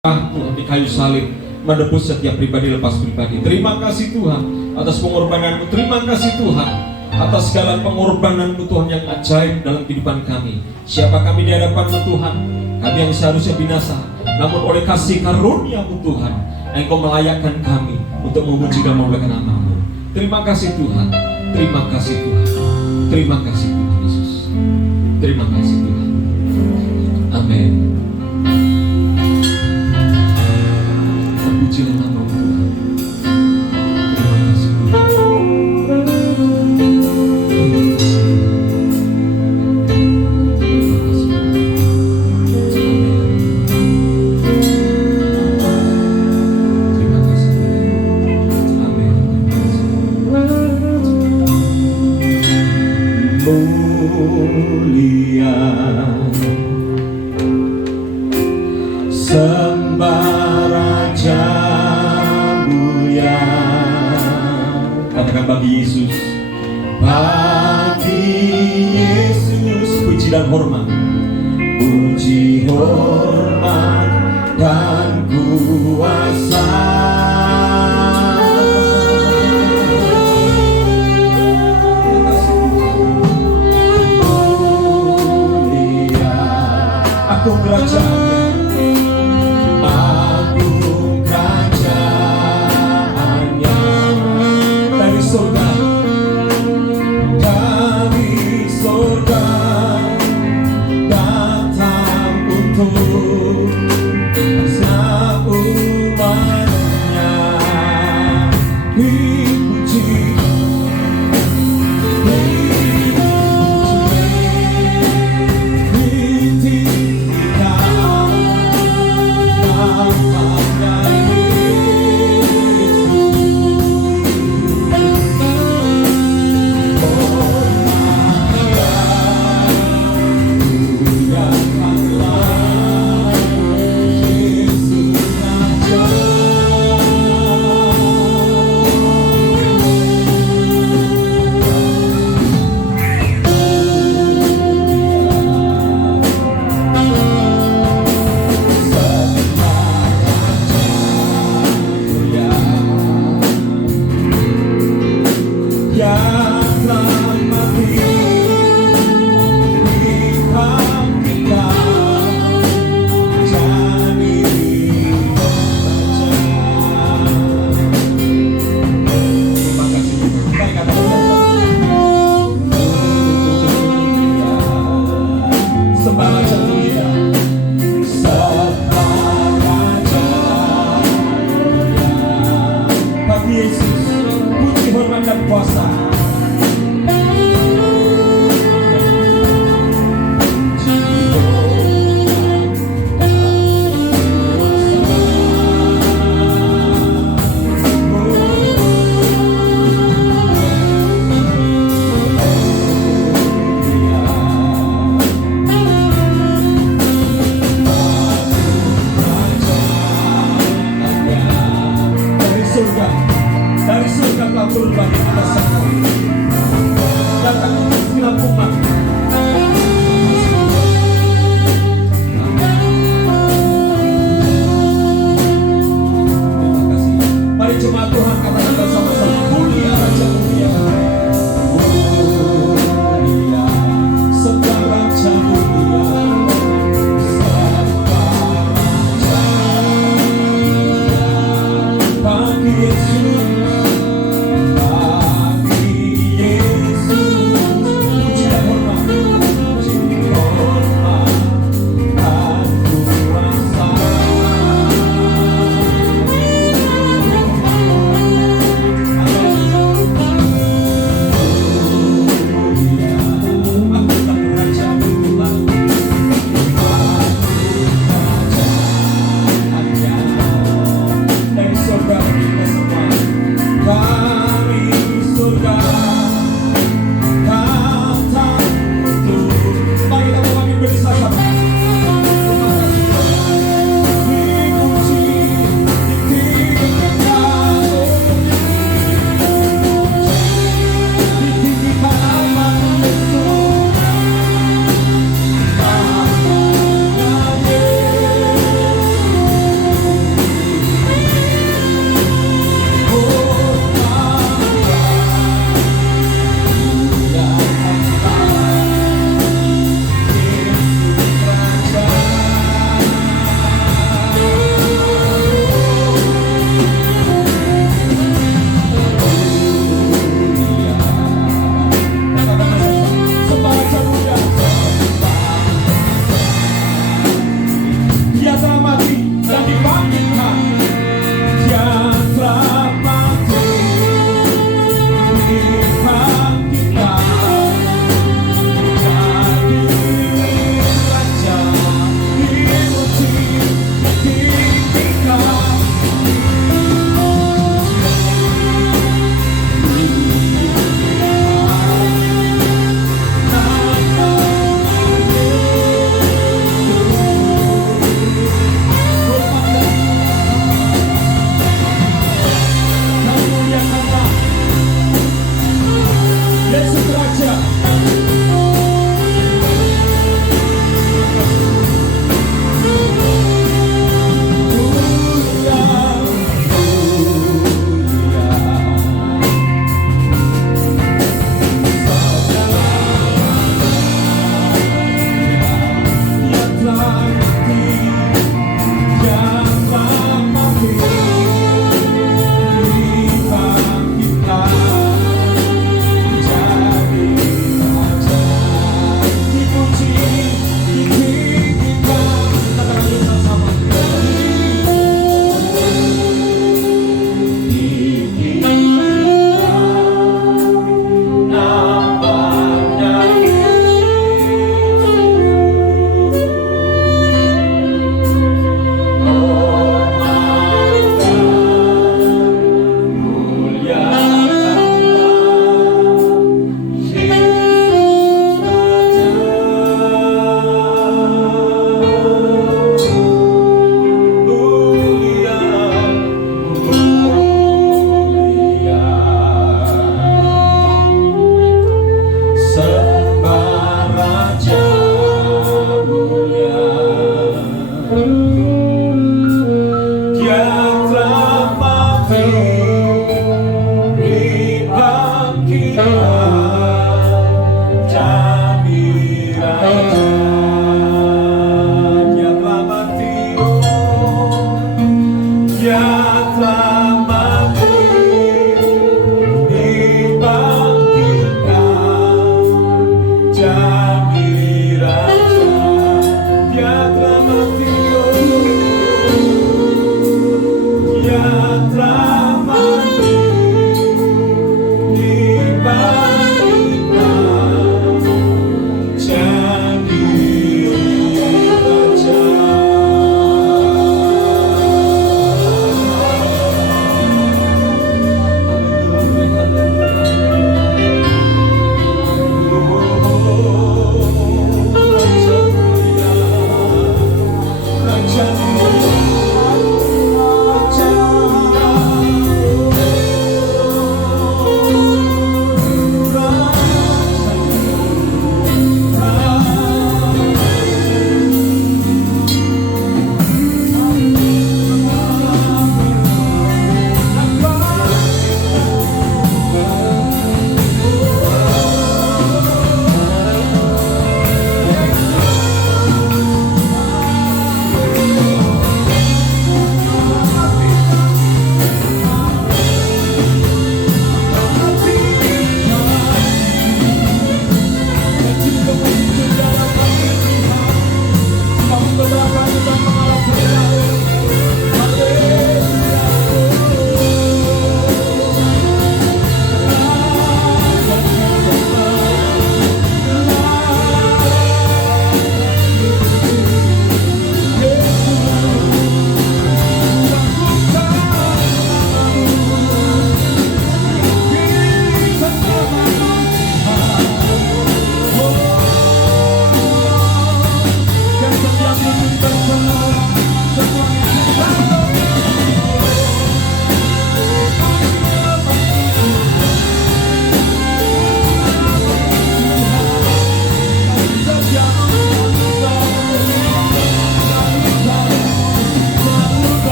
Tuhan di kayu salib menebus setiap pribadi lepas pribadi. Terima kasih Tuhan atas pengorbananmu. Terima kasih Tuhan atas segala pengorbananmu Tuhan yang ajaib dalam kehidupan kami. Siapa kami di hadapan-Mu Tuhan? Kami yang seharusnya binasa, namun oleh kasih karunia-Mu Tuhan, Engkau melayakkan kami untuk memuji dan memuliakan nama-Mu. Terima kasih Tuhan. Terima kasih Tuhan. Terima kasih Tuhan Yesus. Terima kasih Tuhan. Amin. Pujilah nama Tuhan. Terima kasih Tuhan. Terima kasih Tuhan. Terima kasih Tuhan. Amin. Mulia sembah Raja mulia. Katakan bagi Yesus, bagi Yesus puji dan hormat, puji hormat dan kuasa. Mulia aku kerajaan bagi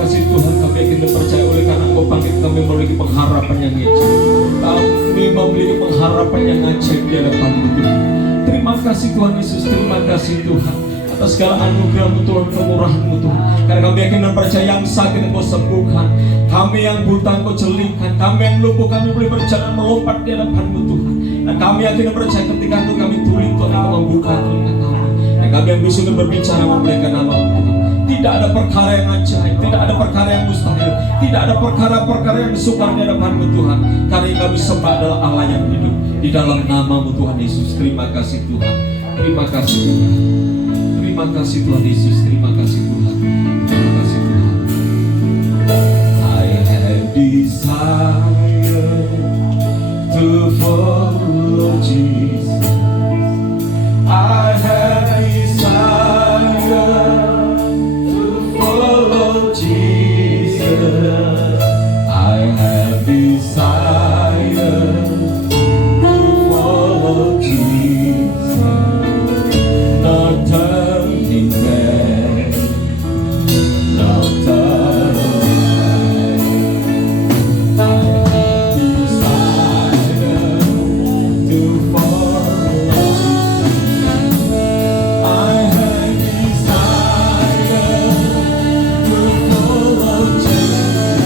kasih Tuhan, kami yakin dan percaya oleh karena Engkau panggil kami memiliki pengharapan yang ajaib. Kami memiliki pengharapan yang ajaib di hadapan-Mu Tuhan. Terima kasih Tuhan Yesus, terima kasih Tuhan atas segala anugerah-Mu Tuhan, kemurahan-Mu Tuhan. Karena kami yakin dan percaya yang sakit Engkau sembuhkan, kami yang buta Engkau celingkan, kami yang lumpuh kami boleh berjalan melompat di hadapan-Mu Tuhan. Dan kami yakin dan percaya ketika Engkau kami tuli Tuhan, Engkau membuka telinga kami. Dan kami yang bisa berbicara memuliakan nama-Mu Tuhan. Tidak ada perkara yang ajaib, tidak ada perkara yang mustahil, tidak ada perkara-perkara yang sukar di hadapan-Mu Tuhan. Karena yang kami sembah adalah Allah yang hidup. Di dalam nama-Mu Tuhan Yesus, terima kasih Tuhan. Terima kasih Tuhan. Terima kasih Tuhan Yesus, terima kasih Tuhan. Terima kasih Tuhan. I have desire to follow Jesus. I have desire to follow Jesus. I have desire to follow Jesus. Not turning back, not turning back. I have desire to follow Jesus. I have desire to follow Jesus.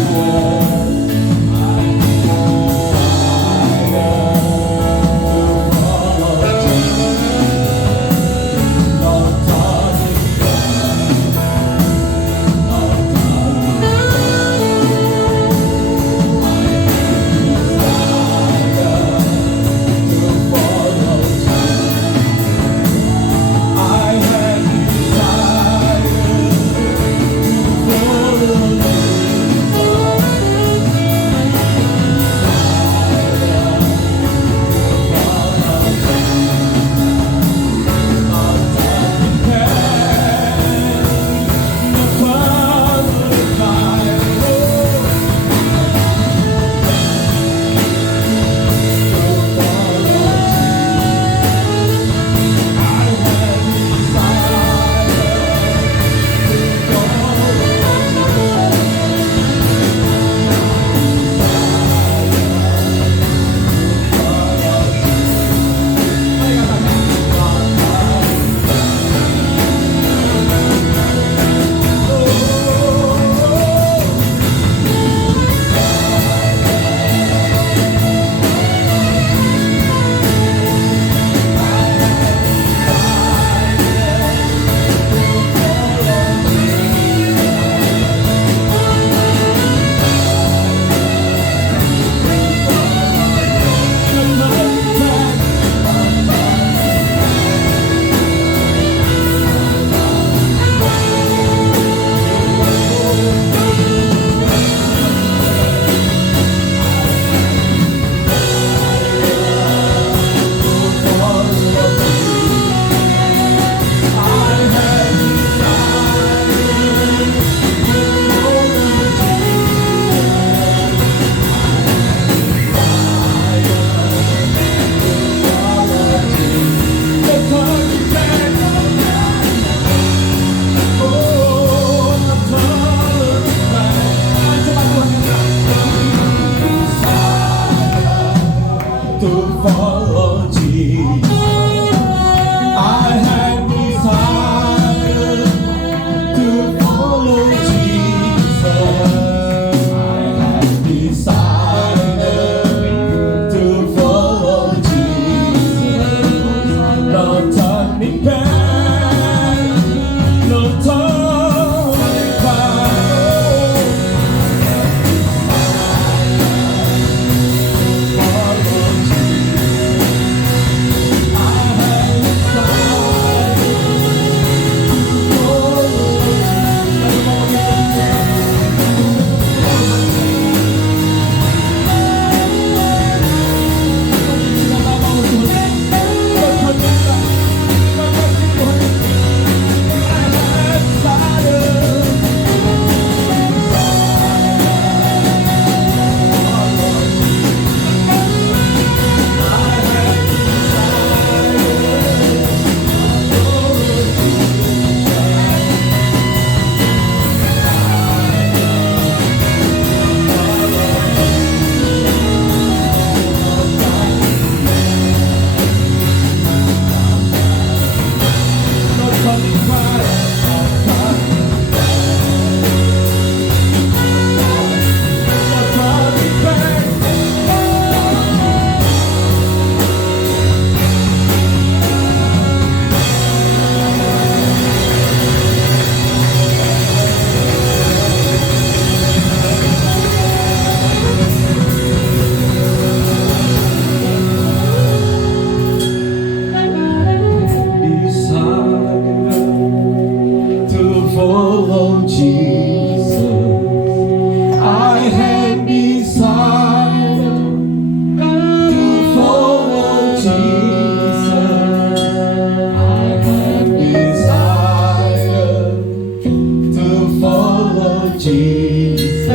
Jesus,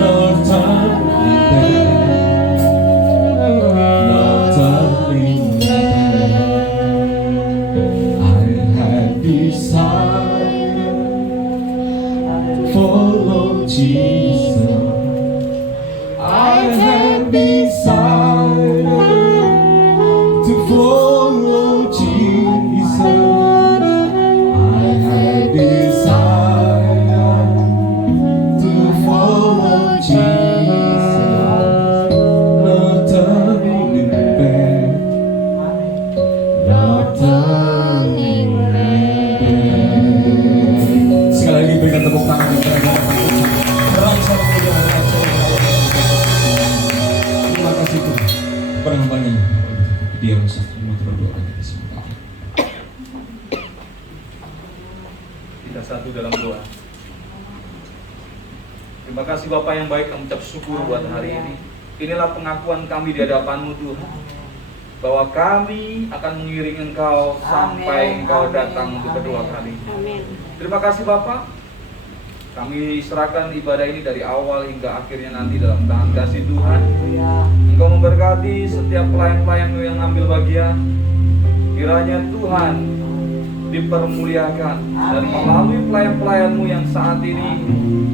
Lord, turn me back. Lord, turn me back. I have desire to follow Jesus. I have desire to follow Jesus. I have desire to follow Jesus. Not turning back. Not turning back. Sekali lagi berikan tepuk tangan yang terakhir. Raja mulia, Raja mulia. Terima kasih Tuhan. Kepada hambanya dia Musa, terima berdoa kita semua. Kita satu dalam doa. Terima kasih Bapa yang baik, kami ucap syukur buat hari ini. Inilah pengakuan kami di hadapan-Mu Tuhan, bahwa kami akan mengiringi Engkau sampai Engkau datang untuk kedua kali. Terima kasih Bapa. Kami serahkan ibadah ini dari awal hingga akhirnya nanti dalam tangan kasih Tuhan. Engkau memberkati setiap pelayan-pelayan-Mu yang ambil bagian. Kiranya Tuhan dipermuliakan, dan melalui pelayan-pelayan-Mu yang saat ini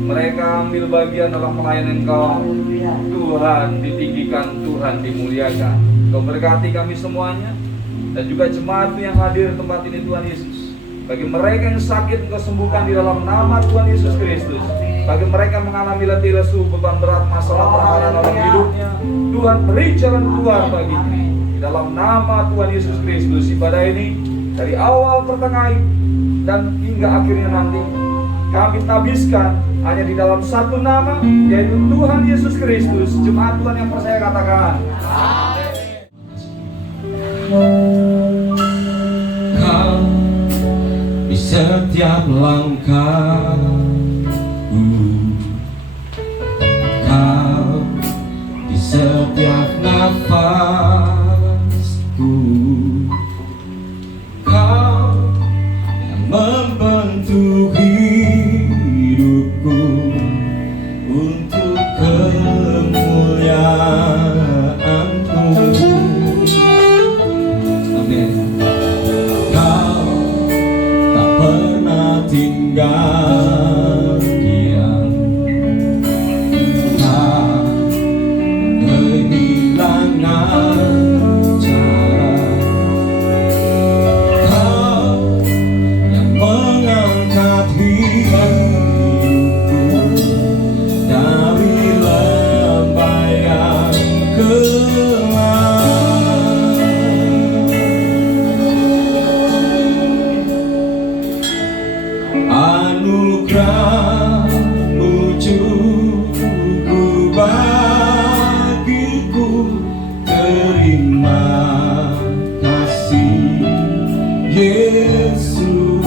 mereka ambil bagian dalam pelayanan Engkau, Tuhan ditinggikan, Tuhan dimuliakan. Engkau berkati kami semuanya, dan juga jemaat-Mu yang hadir di tempat ini Tuhan Yesus. Bagi mereka yang sakit, Engkau sembuhkan di dalam nama Tuhan Yesus Kristus. Bagi mereka yang mengalami letih lesu, beban berat, masalah terhalang dalam hidupnya, Tuhan beri jalan keluar baginya. Di dalam nama Tuhan Yesus Kristus, ibadah ini dari awal, pertengahan, dan hingga akhirnya nanti kami tabiskan hanya di dalam satu nama, yaitu Tuhan Yesus Kristus. Jemaat Tuhan yang percaya katakan amin. Di setiap langkahku, Kau di setiap nafasku, Kau yang membentuk hidupku untuk kemuliaan-Mu. Amin. Tinggal diam, tak kehilangan cara. Kau yang mengangkat hidupku dari lembah yang gelap. Anugerah-Mu cukup bagiku. Terima kasih Yesus.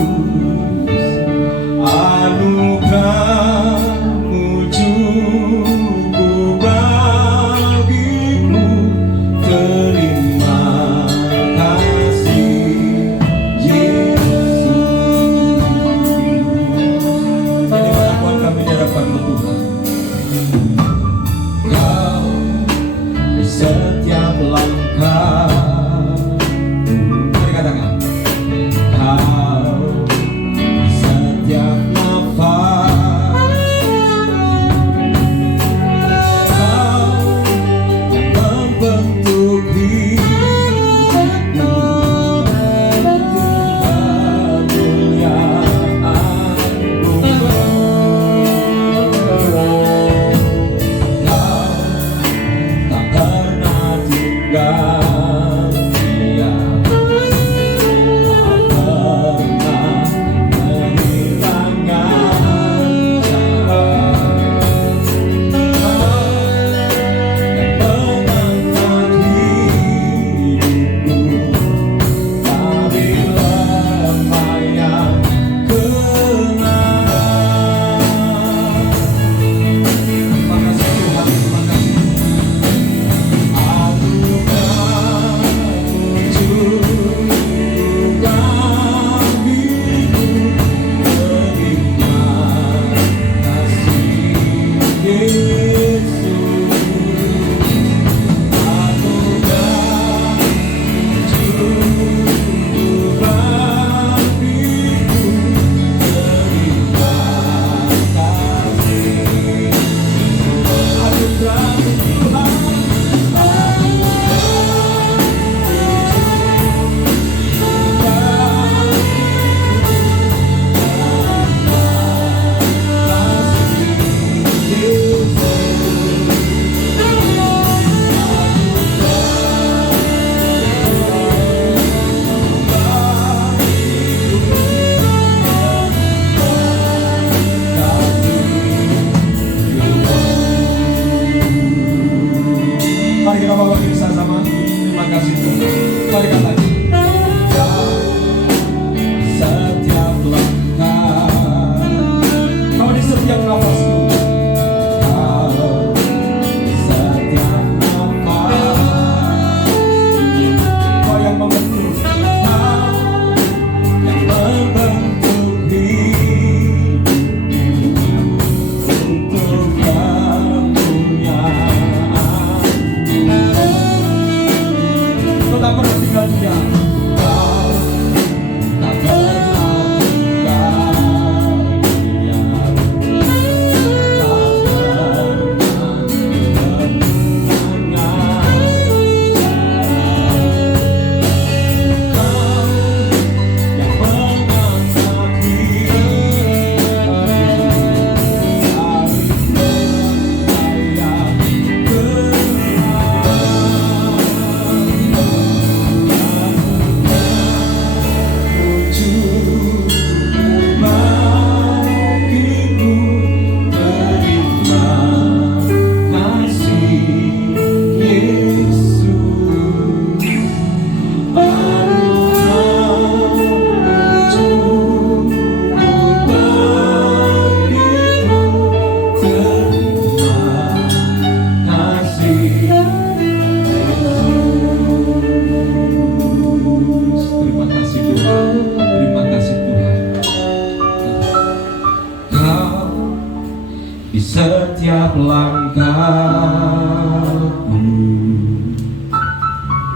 di setiap langkahku.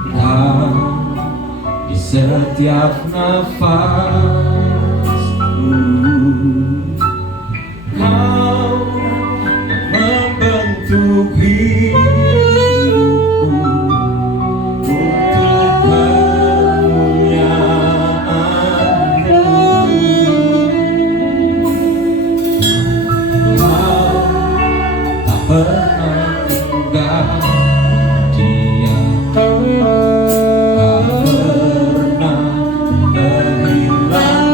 Kau di setiap nafasku. Kau yang membentuk hidupku untuk kemuliaan-Mu. Kau tak pernah tinggal diam, tak pernah menghilang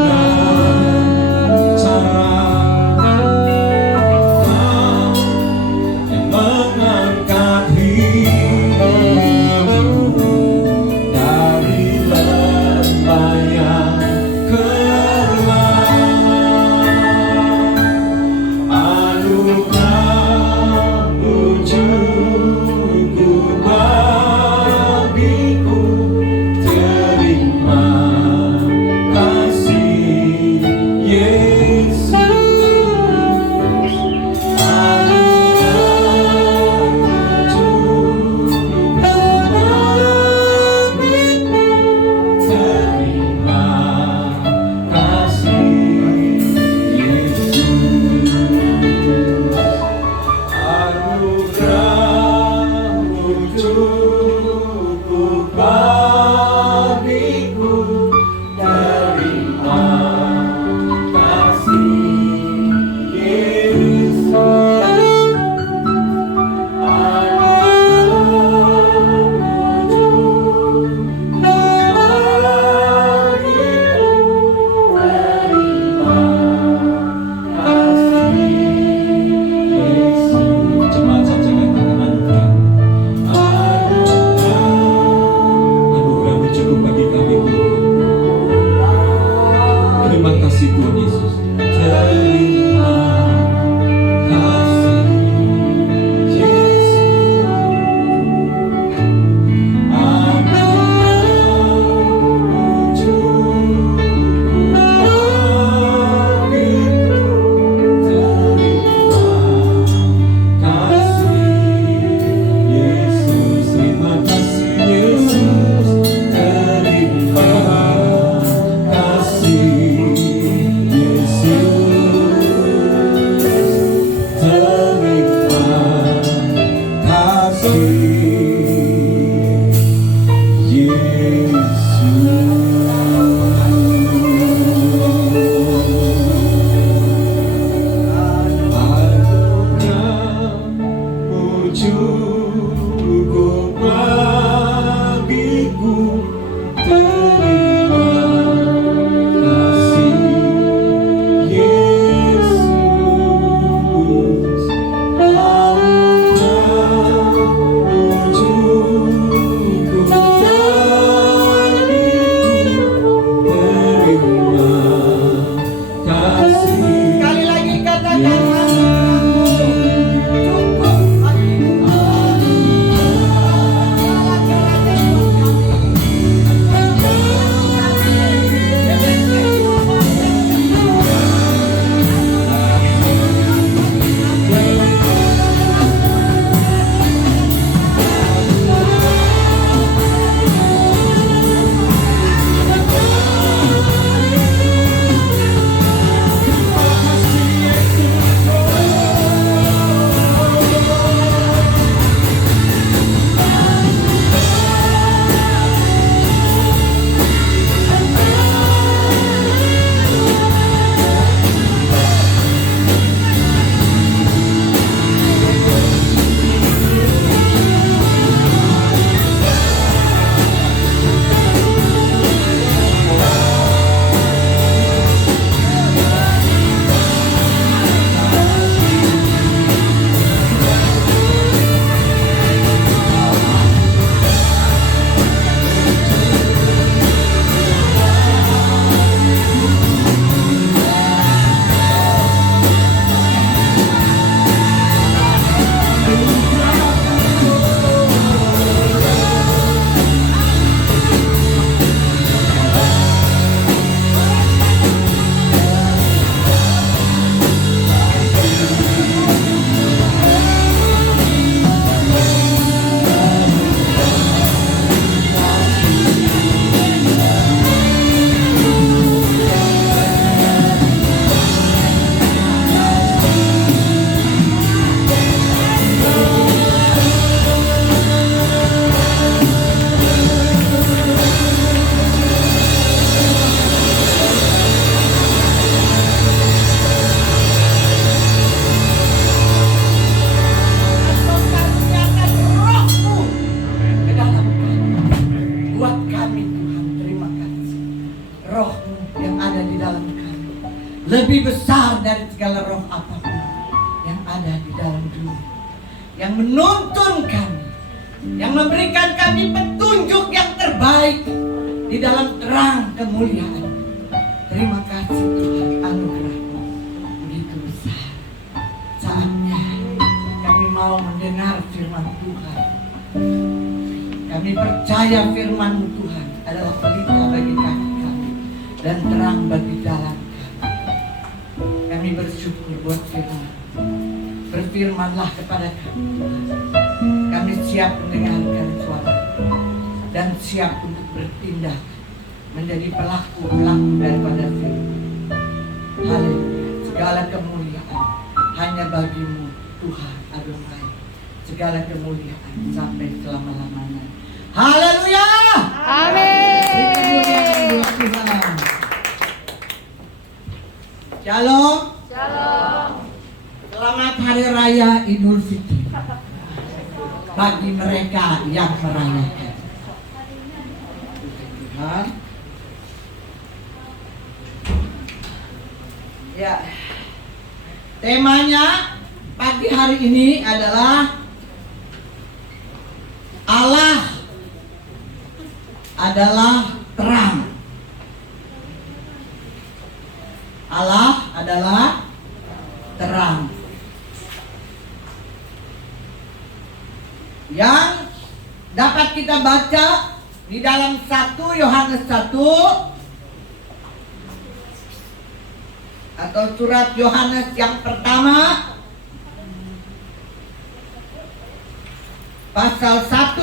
roh apapun yang ada di dalam dunia, yang menuntun kami, yang memberikan kami petunjuk yang terbaik di dalam terang kemuliaan. Terima kasih Tuhan, anugerah-Mu begitu besar. Saatnya kami mau mendengar firman Tuhan. Kami percaya firman-Mu Tuhan adalah pelita bagi kaki kami dan terang bagi jalan kami. Kami bersyukur buat firman. Berfirmanlah kepada kami Tuhan. Kami siap mendengarkan suara dan siap untuk bertindak menjadi pelaku-pelaku daripada firman. Haleluya. Segala kemuliaan hanya bagi-Mu Tuhan Adonai. Segala kemuliaan sampai selama-lamanya. Haleluya. Amin. Tuhan. Shalom. Shalom. Selamat Hari Raya Idul Fitri bagi mereka yang merayakan. Tuhan. Ya. Temanya pagi hari ini adalah Allah adalah terang. Allah adalah terang. Yang dapat kita baca di dalam 1 Yohanes 1 atau surat Yohanes yang pertama pasal 1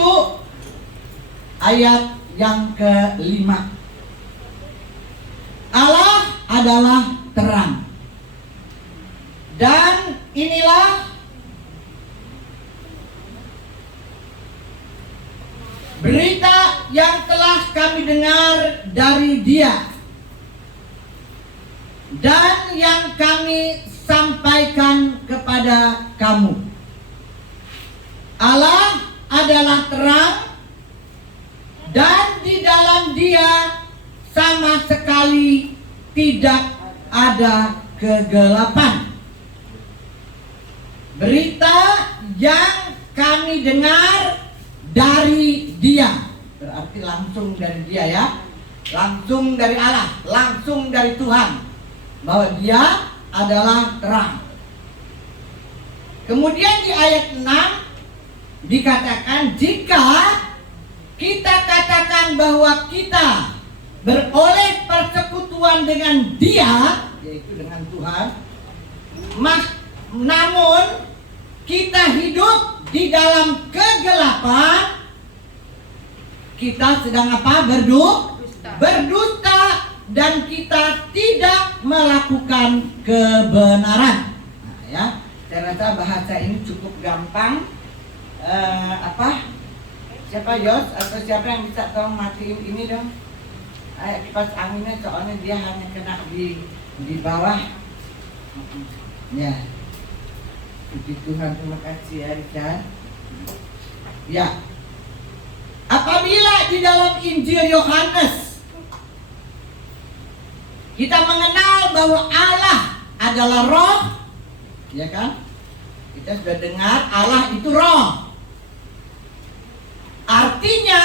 ayat yang ke-5. Allah adalah terang. Dan inilah berita yang telah kami dengar dari Dia dan yang kami sampaikan kepada kamu. Allah adalah terang dan di dalam Dia sama sekali tidak ada kegelapan. Berita yang kami dengar dari Dia, berarti langsung dari Dia ya, langsung dari Allah, langsung dari Tuhan, bahwa Dia adalah terang. Kemudian di ayat 6 dikatakan, jika kita katakan bahwa kita beroleh persekutuan dengan Dia, yaitu dengan Tuhan, namun kita hidup di dalam kegelapan, kita sedang apa? Berdusta, dan kita tidak melakukan kebenaran. Nah, ya, saya rasa bahasa ini cukup gampang. Siapa Yos atau siapa yang bisa tolong matiin ini dong? Kipas anginnya, soalnya dia hanya kena di bawah. Ya. Puji Tuhan, terima kasih ya Richard. Ya. Apabila di dalam Injil Yohanes kita mengenal bahwa Allah adalah roh, ya kan? Kita sudah dengar Allah itu roh. Artinya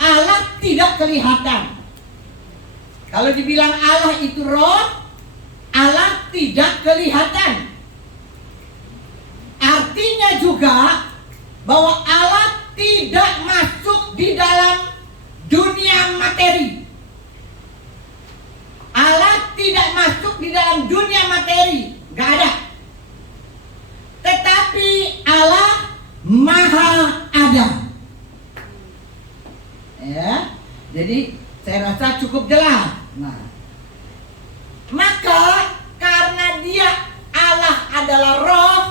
Allah tidak kelihatan. Kalau dibilang Allah itu roh, Allah tidak kelihatan. Artinya juga bahwa Allah tidak masuk di dalam dunia materi. Allah tidak masuk di dalam dunia materi, gak ada. Tetapi Allah maha ada. Ya, jadi saya rasa cukup jelas. Nah, maka karena Dia Allah adalah roh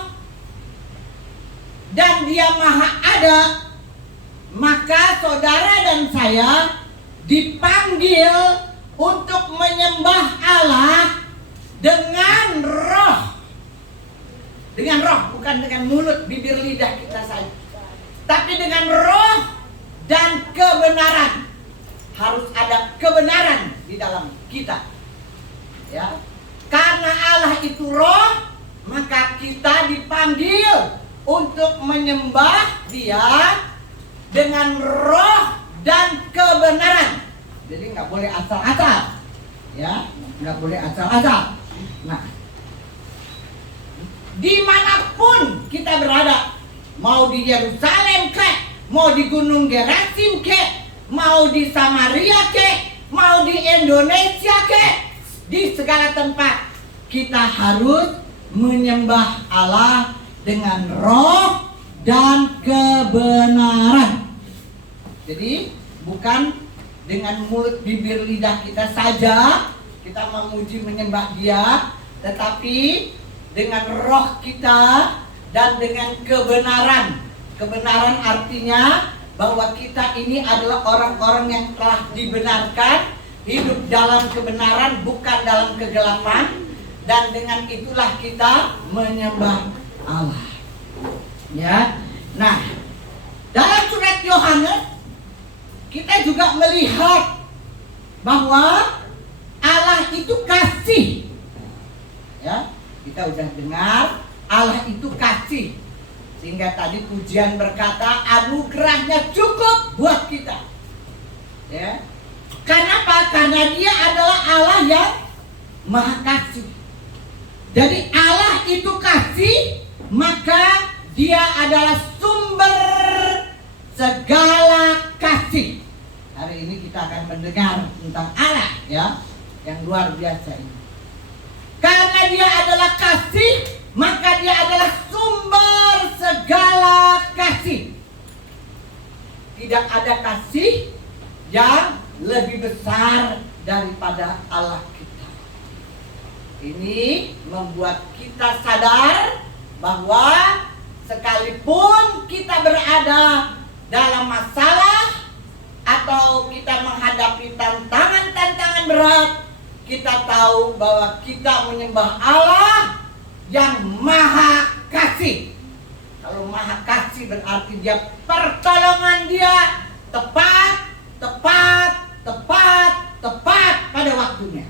dan Dia maha ada, maka saudara dan saya dipanggil untuk menyembah Allah dengan roh. Dengan roh, bukan dengan mulut, bibir, lidah kita saja, tapi dengan roh dan kebenaran. Harus ada kebenaran di dalam kita. Ya. karena Allah itu roh, maka kita dipanggil untuk menyembah Dia dengan roh dan kebenaran. Jadi nggak boleh asal-asal, ya, nggak boleh asal-asal. Nah, dimanapun kita berada, mau di Yerusalem kek, mau di Gunung Gerazim kek, mau di Samaria kek, mau di Indonesia kek, di segala tempat kita harus menyembah Allah dengan roh dan kebenaran. Jadi bukan dengan mulut, bibir, lidah kita saja kita memuji menyembah Dia, tetapi dengan roh kita dan dengan kebenaran. Kebenaran artinya bahwa kita ini adalah orang-orang yang telah dibenarkan, hidup dalam kebenaran, bukan dalam kegelapan, dan dengan itulah kita menyembah Allah. Ya. Nah, dalam surat Yohanes kita juga melihat bahwa Allah itu kasih. Ya, kita udah dengar Allah itu kasih. Sehingga tadi pujian berkata anugerahnya cukup buat kita. Ya. Kenapa? Karena Dia adalah Allah yang Maha Kasih. Jadi Allah itu kasih, maka Dia adalah sumber segala kasih. Hari ini kita akan mendengar tentang Allah, ya, yang luar biasa ini. Karena Dia adalah kasih, maka Dia adalah sumber segala kasih. Tidak ada kasih yang lebih besar daripada Allah kita. Ini membuat kita sadar bahwa sekalipun kita berada dalam masalah atau kita menghadapi tantangan-tantangan berat, kita tahu bahwa kita menyembah Allah yang Maha Kasih. Kalau Maha Kasih berarti Dia pertolongan Dia tepat pada waktunya.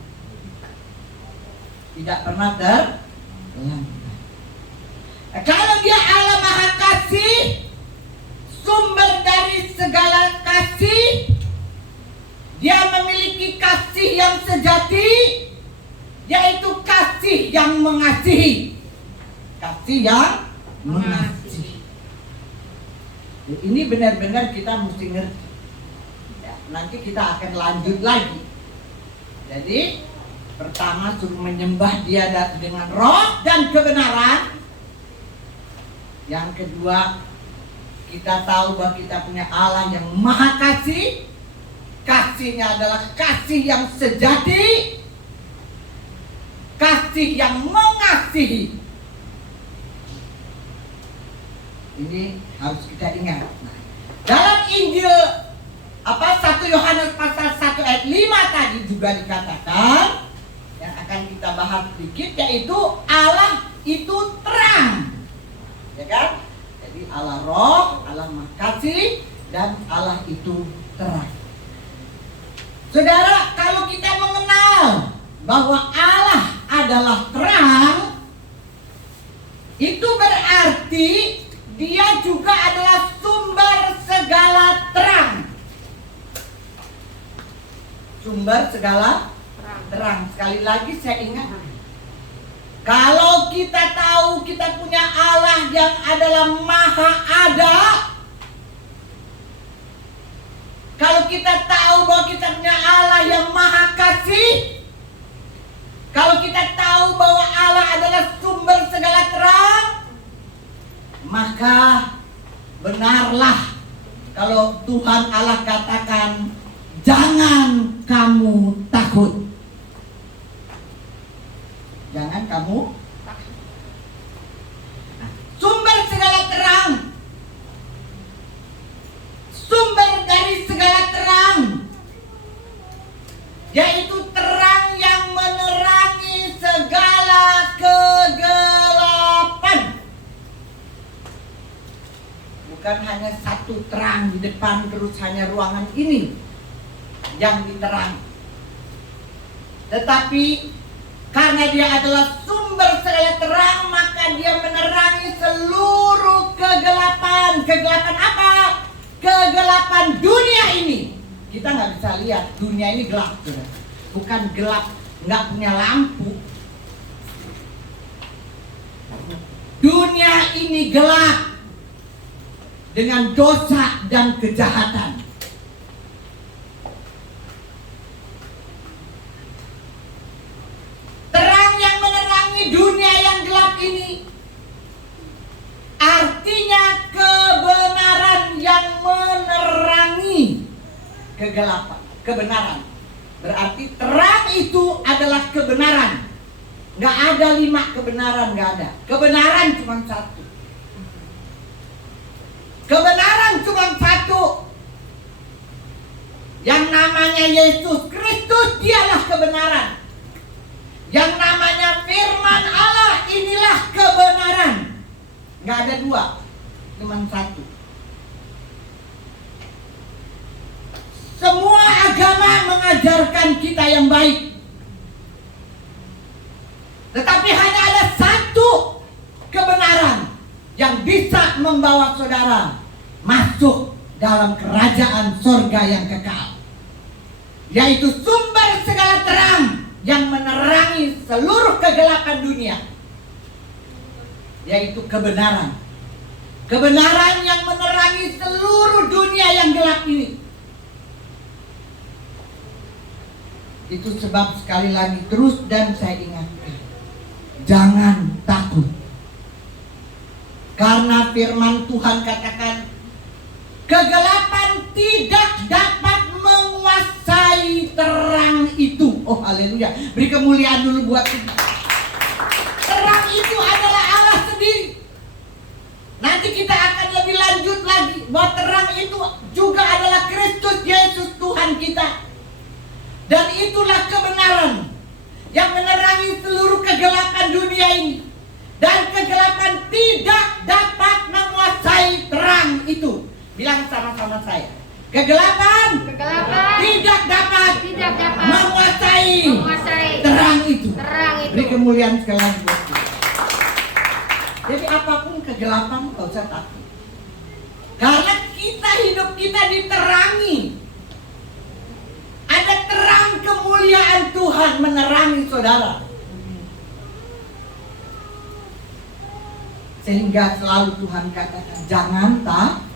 Tidak pernah terlambat. Kalau Dia Allah Maha Kasih, sumber dari segala kasih, Dia memiliki kasih yang sejati, yaitu kasih yang mengasihi. Kasih yang mengasihi. Ini benar-benar kita mesti ngerti. Ya, nanti kita akan lanjut lagi. Jadi pertama suruh menyembah Dia dengan roh dan kebenaran. Yang kedua, kita tahu bahwa kita punya Allah yang Maha Kasih. Kasihnya adalah kasih yang sejati, kasih yang mengasihi. Ini harus kita ingat. Nah, dalam Injil 1 Yohanes pasal 1 ayat 5 tadi juga dikatakan, yang akan kita bahas sedikit, yaitu Allah itu terang. Ya kan? Jadi Allah roh, Allah Maha Kasih, dan Allah itu terang. Saudara, kalau kita mengenal bahwa Allah adalah terang, itu berarti Dia juga adalah sumber segala terang. Sumber segala terang. Sekali lagi saya ingat, kalau kita tahu kita punya Allah yang adalah Maha Ada, kalau kita tahu bahwa kita punya Allah yang Maha Kasih, kalau kita tahu bahwa Allah adalah sumber segala terang, maka benarlah kalau Tuhan Allah katakan, jangan kamu takut. Jangan kamu takut. Sumber segala terang, sumber dari segala terang, yaitu terang yang menerangi segala kegelapan. Bukan hanya satu terang di depan terus hanya ruangan ini yang diterang, tetapi Karena dia adalah sumber segala terang, maka dia menerangi seluruh kegelapan. Kegelapan apa? Kegelapan dunia ini. Kita nggak bisa lihat, dunia ini gelap. Bukan gelap, nggak punya lampu. Dunia ini gelap dengan dosa dan kejahatan. Terang yang menerangi dunia yang gelap ini artinya kebenaran yang menerangi kegelapan. Kebenaran berarti terang itu adalah kebenaran. Nggak ada 5 kebenaran, nggak ada. Kebenaran cuma 1. Kebenaran cuma 1. Yang namanya Yesus Kristus, dialah kebenaran. Yang namanya firman Allah, inilah kebenaran. Nggak ada 2, cuma 1. Semua agama mengajarkan kita yang baik, tetapi hanya ada 1 kebenaran yang bisa membawa saudara masuk dalam kerajaan surga yang kekal, yaitu sumber segala terang yang menerangi seluruh kegelapan dunia, yaitu kebenaran. Kebenaran yang menerangi seluruh dunia yang gelap ini. Itu sebab sekali lagi terus dan saya ingatkan, jangan takut. Karena firman Tuhan katakan, kegelapan tidak dapat menguasai terang itu. Oh haleluya, beri kemuliaan dulu buat kita. Terang itu adalah Allah sendiri. Nanti kita akan lebih lanjut lagi bahwa terang itu juga adalah Kristus Yesus Tuhan kita. Dan itulah kebenaran yang menerangi seluruh kegelapan dunia ini. Dan kegelapan tidak dapat menguasai terang itu. Bilang sama-sama saya. Kegelapan tidak dapat menguasai terang itu. Beri kemuliaan sekali lagi buat kita. Jadi apapun kegelapan, gak usah takut. Karena hidup kita diterangi. Ada terang kemuliaan Tuhan menerangi saudara. Sehingga selalu Tuhan katakan, jangan takut.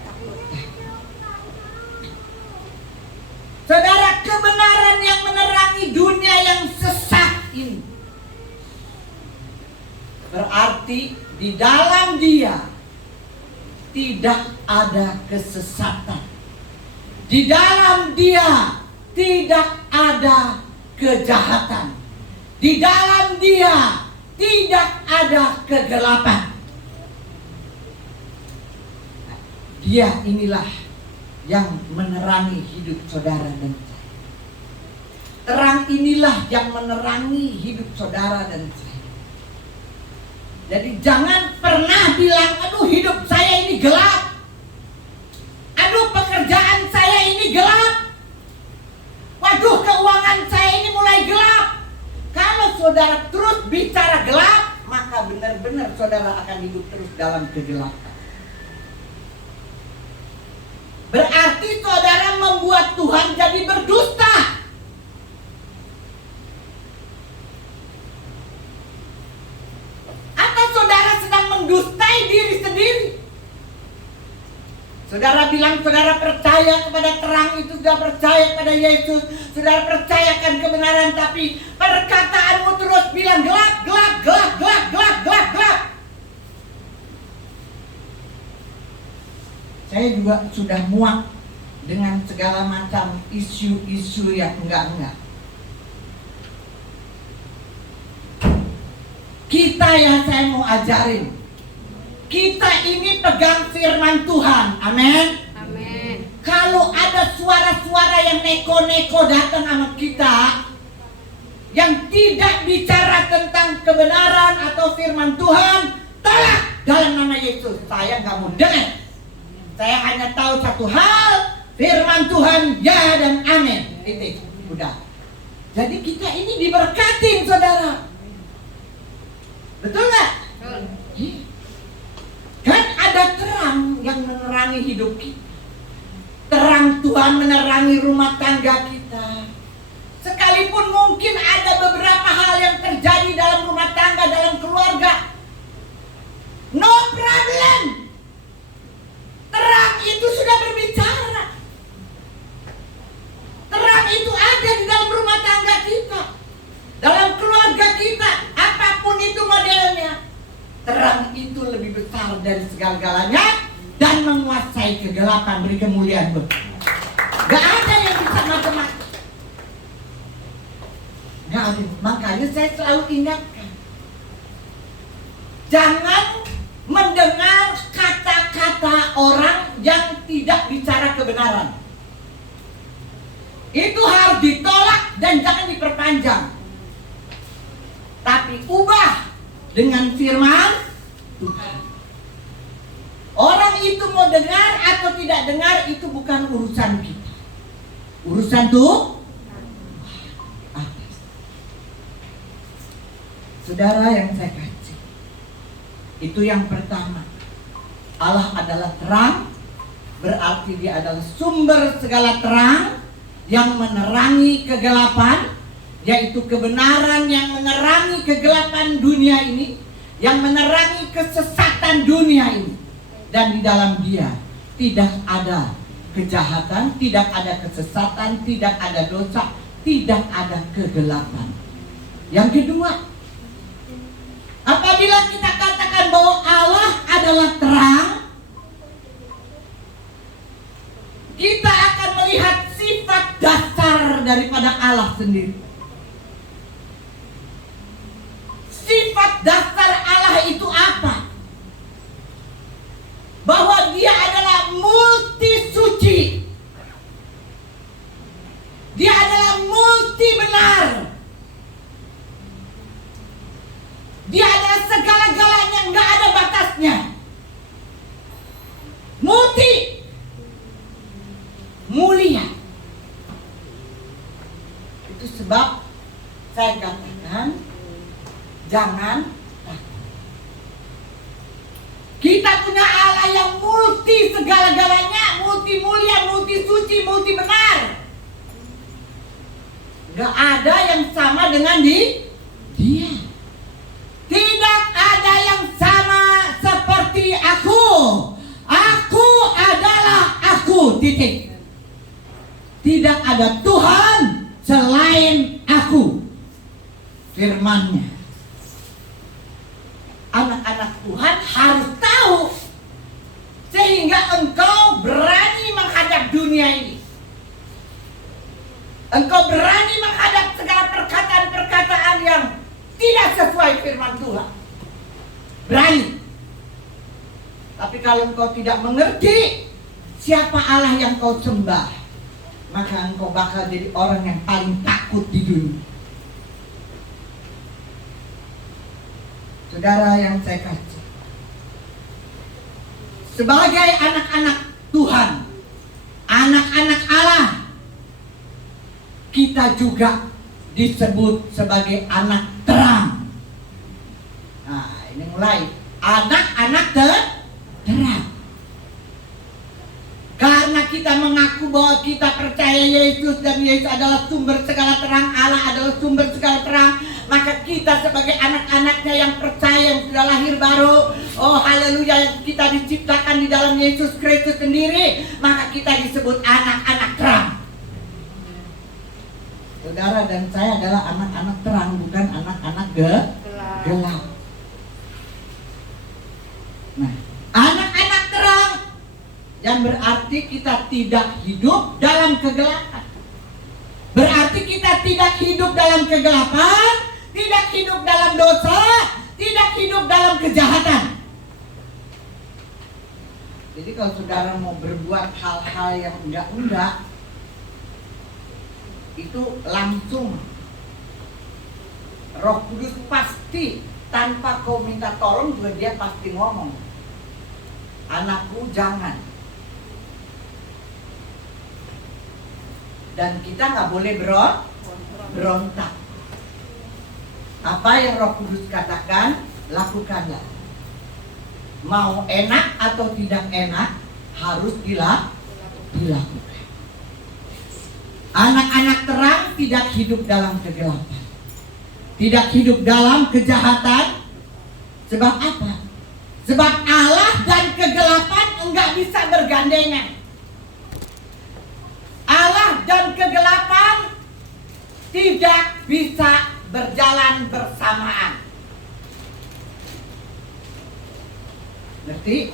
Saudara, kebenaran yang menerangi dunia yang sesat ini berarti di dalam dia tidak ada kesesatan. Di dalam dia tidak ada kejahatan. Di dalam dia tidak ada kegelapan. Dia inilah yang menerangi hidup saudara dan saya. Terang inilah yang menerangi hidup saudara dan saya. Jadi jangan pernah bilang, aduh hidup saya ini gelap. Aduh pekerjaan saya ini gelap. Waduh keuangan saya ini mulai gelap. Kalau saudara terus bicara gelap, maka benar-benar saudara akan hidup terus dalam kegelapan. Berarti saudara membuat Tuhan jadi berdusta. Atau saudara sedang mendustai diri sendiri. Saudara bilang saudara percaya kepada terang itu, sudah percaya kepada Yesus, saudara percayakan kebenaran, tapi perkataanmu terus bilang gelap, gelap, gelap, gelap, gelap, gelap, gelap. Saya juga sudah muak dengan segala macam isu-isu yang enggak-enggak. Kita yang saya mau ajarin, kita ini pegang firman Tuhan, amin. Amin. Kalau ada suara-suara yang neko-neko datang sama kita, yang tidak bicara tentang kebenaran atau firman Tuhan, tolak dalam nama Yesus. Saya nggak mau dengar. Saya hanya tahu satu hal, firman Tuhan ya dan amin. Itu udah. Jadi kita ini diberkatin saudara. Betul nggak? Kan ada terang yang menerangi hidup kita. Terang Tuhan menerangi rumah tangga kita. Sekalipun mungkin ada beberapa hal yang terjadi dalam rumah tangga, dalam keluarga, no problem. Terang itu sudah berbicara. Terang itu ada di dalam rumah tangga kita, dalam keluarga kita, apapun itu modelnya. Terang itu lebih besar dari segala-galanya dan menguasai kegelapan. Beri kemuliaan Tuhan. Gak ada yang bisa macam-macam. Gak ada. Makanya saya selalu ingatkan, jangan mendengar kata-kata orang yang tidak bicara kebenaran. Itu harus ditolak dan jangan diperpanjang. Tapi ubah dengan firman Tuhan. Orang itu mau dengar atau tidak dengar itu bukan urusan kita. Urusan tuh atas. Saudara yang saya kasih, itu yang pertama. Allah adalah terang, berarti Dia adalah sumber segala terang yang menerangi kegelapan, yaitu kebenaran yang menerangi kegelapan dunia ini, yang menerangi kesesatan dunia ini. Dan di dalam Dia tidak ada kejahatan, tidak ada kesesatan, tidak ada dosa, tidak ada kegelapan. Yang kedua, apabila kita katakan bahwa Allah adalah terang, kita akan melihat sifat dasar daripada Allah sendiri. Sifat dasar Allah itu apa? Bahwa Dia adalah multi suci. Dia adalah multi benar. Dia adalah segala-galanya, nggak ada batasnya. Multi, mulia. Itu sebab saya katakan jangan takut. Kita punya Allah yang multi segala-galanya, multi mulia, multi suci, multi benar. Gak ada yang sama dengan Dia. Tidak ada yang sama seperti aku. Aku adalah aku, titik. Tidak ada Tuhan selain aku. Firman-Nya. Anak-anak Tuhan harus tahu, sehingga engkau berani menghadap dunia ini. Engkau berani menghadap segala perkataan-perkataan yang tidak sesuai firman Tuhan. Berani. Tapi kalau engkau tidak mengerti siapa Allah yang kau sembah, maka engkau bakal jadi orang yang paling takut di dunia. Saudara yang saya kasih, sebagai anak-anak Tuhan, anak-anak Allah, kita juga disebut sebagai anak terang. Nah, ini mulai anak-anak terang. Karena kita mengaku bahwa kita percaya Yesus dan Yesus adalah sumber segala terang, Allah adalah sumber segala terang, maka kita sebagai anak-anaknya yang percaya, yang sudah lahir baru, oh haleluya, yang kita diciptakan di dalam Yesus Kristus sendiri, maka kita disebut anak-anak terang. Saudara dan saya adalah anak-anak terang, bukan anak-anak gelap. Nah, anak-anak terang yang berarti kita tidak hidup dalam kegelapan. Berarti kita tidak hidup dalam kegelapan, tidak hidup dalam dosa, tidak hidup dalam kejahatan. Jadi kalau saudara mau berbuat hal-hal yang enggak-enggak, itu langsung Roh Kudus pasti, tanpa kau minta tolong juga Dia pasti ngomong, anakku jangan. Dan kita nggak boleh berontak. Apa yang Roh Kudus katakan, lakukanlah. Mau enak atau tidak enak, harus dilakukan. Anak-anak terang tidak hidup dalam kegelapan, tidak hidup dalam kejahatan. Sebab apa? Sebab Allah dan kegelapan enggak bisa bergandengan. Allah dan kegelapan tidak bisa berjalan bersamaan. Ngerti?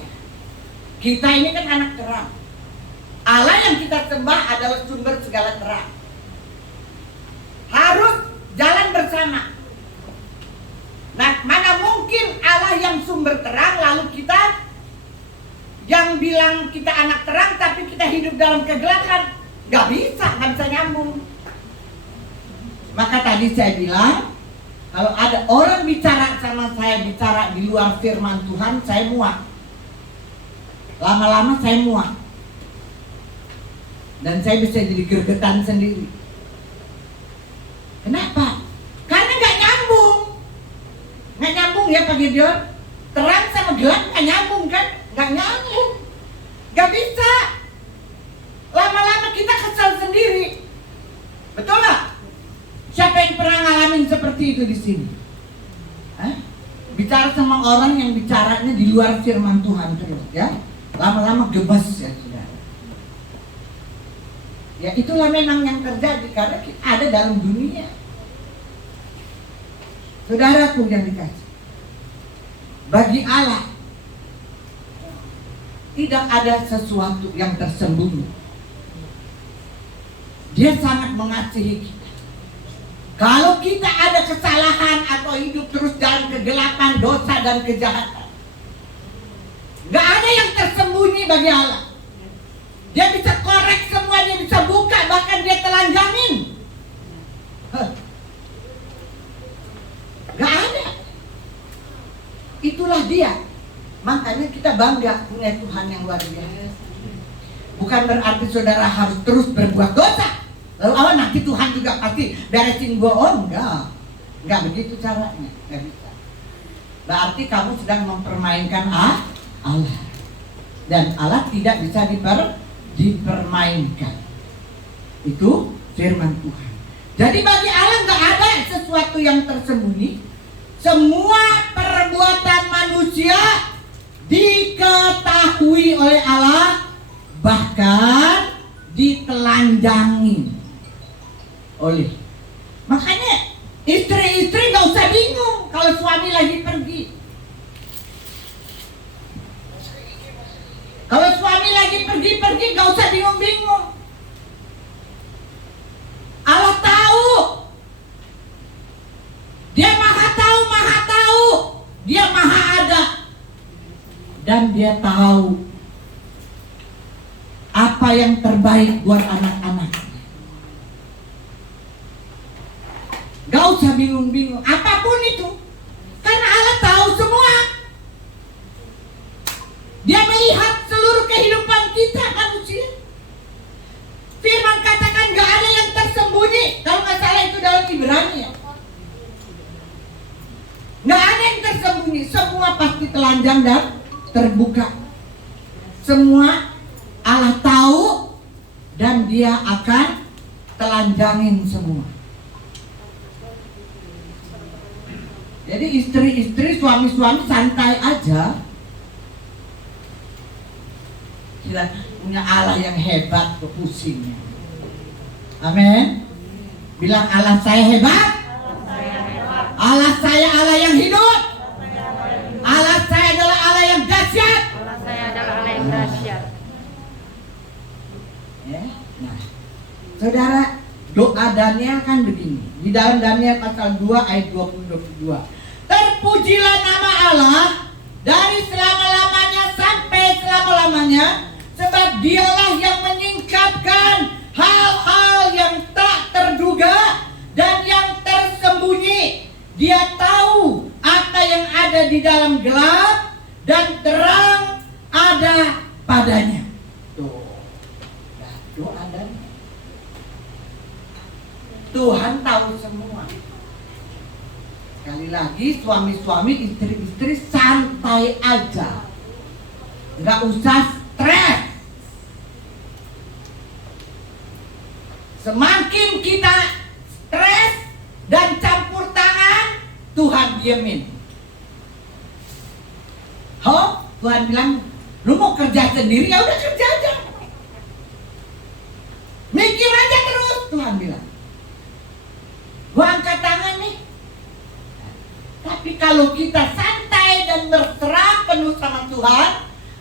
Kita ini kan anak terang. Allah yang kita sembah adalah sumber segala terang. Harus jalan bersama. Nah, mana mungkin Allah yang sumber terang lalu kita yang bilang kita anak terang tapi kita hidup dalam kegelapan? Gak bisa nyambung. Maka tadi saya bilang, kalau ada orang bicara sama saya, bicara di luar firman Tuhan, saya muak. Lama-lama saya muak. Dan saya bisa jadi gergetan sendiri. Kenapa? Karena gak nyambung. Gak nyambung ya Pak Gideon. Terang sama gelap gak nyambung kan? Gak nyambung. Gak bisa. Lama-lama kita kesal sendiri. Betul gak? Siapa yang pernah ngalamin seperti itu di sini? Bicara sama orang yang bicaranya di luar firman Tuhan terus ya. Lama-lama gebas ya saudara. Ya itulah memang yang terjadi karena kita ada dalam dunia. Saudaraku yang dikasih, bagi Allah tidak ada sesuatu yang tersembunyi. Dia sangat mengasihi kita. Kalau kita ada kesalahan atau hidup terus dalam kegelapan, dosa dan kejahatan, gak ada yang tersembunyi bagi Allah. Dia bisa korek semua, dia bisa buka, bahkan dia telanjangin. Gak ada. Itulah dia. Makanya kita bangga punya Tuhan yang luar biasa. Bukan berarti saudara harus terus berbuat dosa lalu nanti Tuhan juga pasti beresin gua. Oh enggak begitu caranya. Enggak bisa. Berarti kamu sedang mempermainkan Allah. Dan Allah tidak bisa dipermainkan. Itu firman Tuhan. Jadi bagi Allah enggak ada sesuatu yang tersembunyi. Semua perbuatan manusia diketahui oleh Allah, bahkan ditelanjangi oleh. Makanya istri-istri gak usah bingung kalau suami lagi pergi. Kalau suami lagi pergi gak usah bingung-bingung. Allah tahu. Dia maha tahu, dia maha ada. Dan dia tahu apa yang terbaik buat anak-anak. Gak usah bingung-bingung apapun itu, karena Allah tahu semua. Dia melihat seluruh kehidupan kita manusia. Firman katakan gak ada yang tersembunyi. Kalau gak salah itu dalam Ibrani ya. Gak ada yang tersembunyi. Semua pasti telanjang dan terbuka. Semua Allah tahu dan dia akan telanjangin semua. Jadi istri-istri, suami-suami santai aja. Kita punya Allah yang hebat, pusingnya. Amin. Bilang Allah saya hebat. Allah saya Allah yang hidup. Allah saya adalah Allah yang dahsyat. Allah saya adalah Allah yang dahsyat. Ya. Nah, saudara, doa Daniel kan begini. Di dalam Daniel pasal 2 ayat 20-22. Terpujilah nama Allah dari selama-lamanya sampai selama-lamanya, sebab dialah yang menyingkapkan hal-hal yang tak terduga dan yang tersembunyi. Dia tahu apa yang ada di dalam gelap dan terang ada padanya. Tuh, nah, doa Daniel. Tuhan tahu semua. Sekali lagi, suami-suami, istri-istri santai aja, nggak usah stres. Semakin kita stres dan campur tangan, Tuhan diemin. Tuhan bilang, lu mau kerja sendiri, ya udah kerja aja. Mikir aja terus, Tuhan bilang. Gua angkat tangan nih. Tapi kalau kita santai dan berserah penuh sama Tuhan,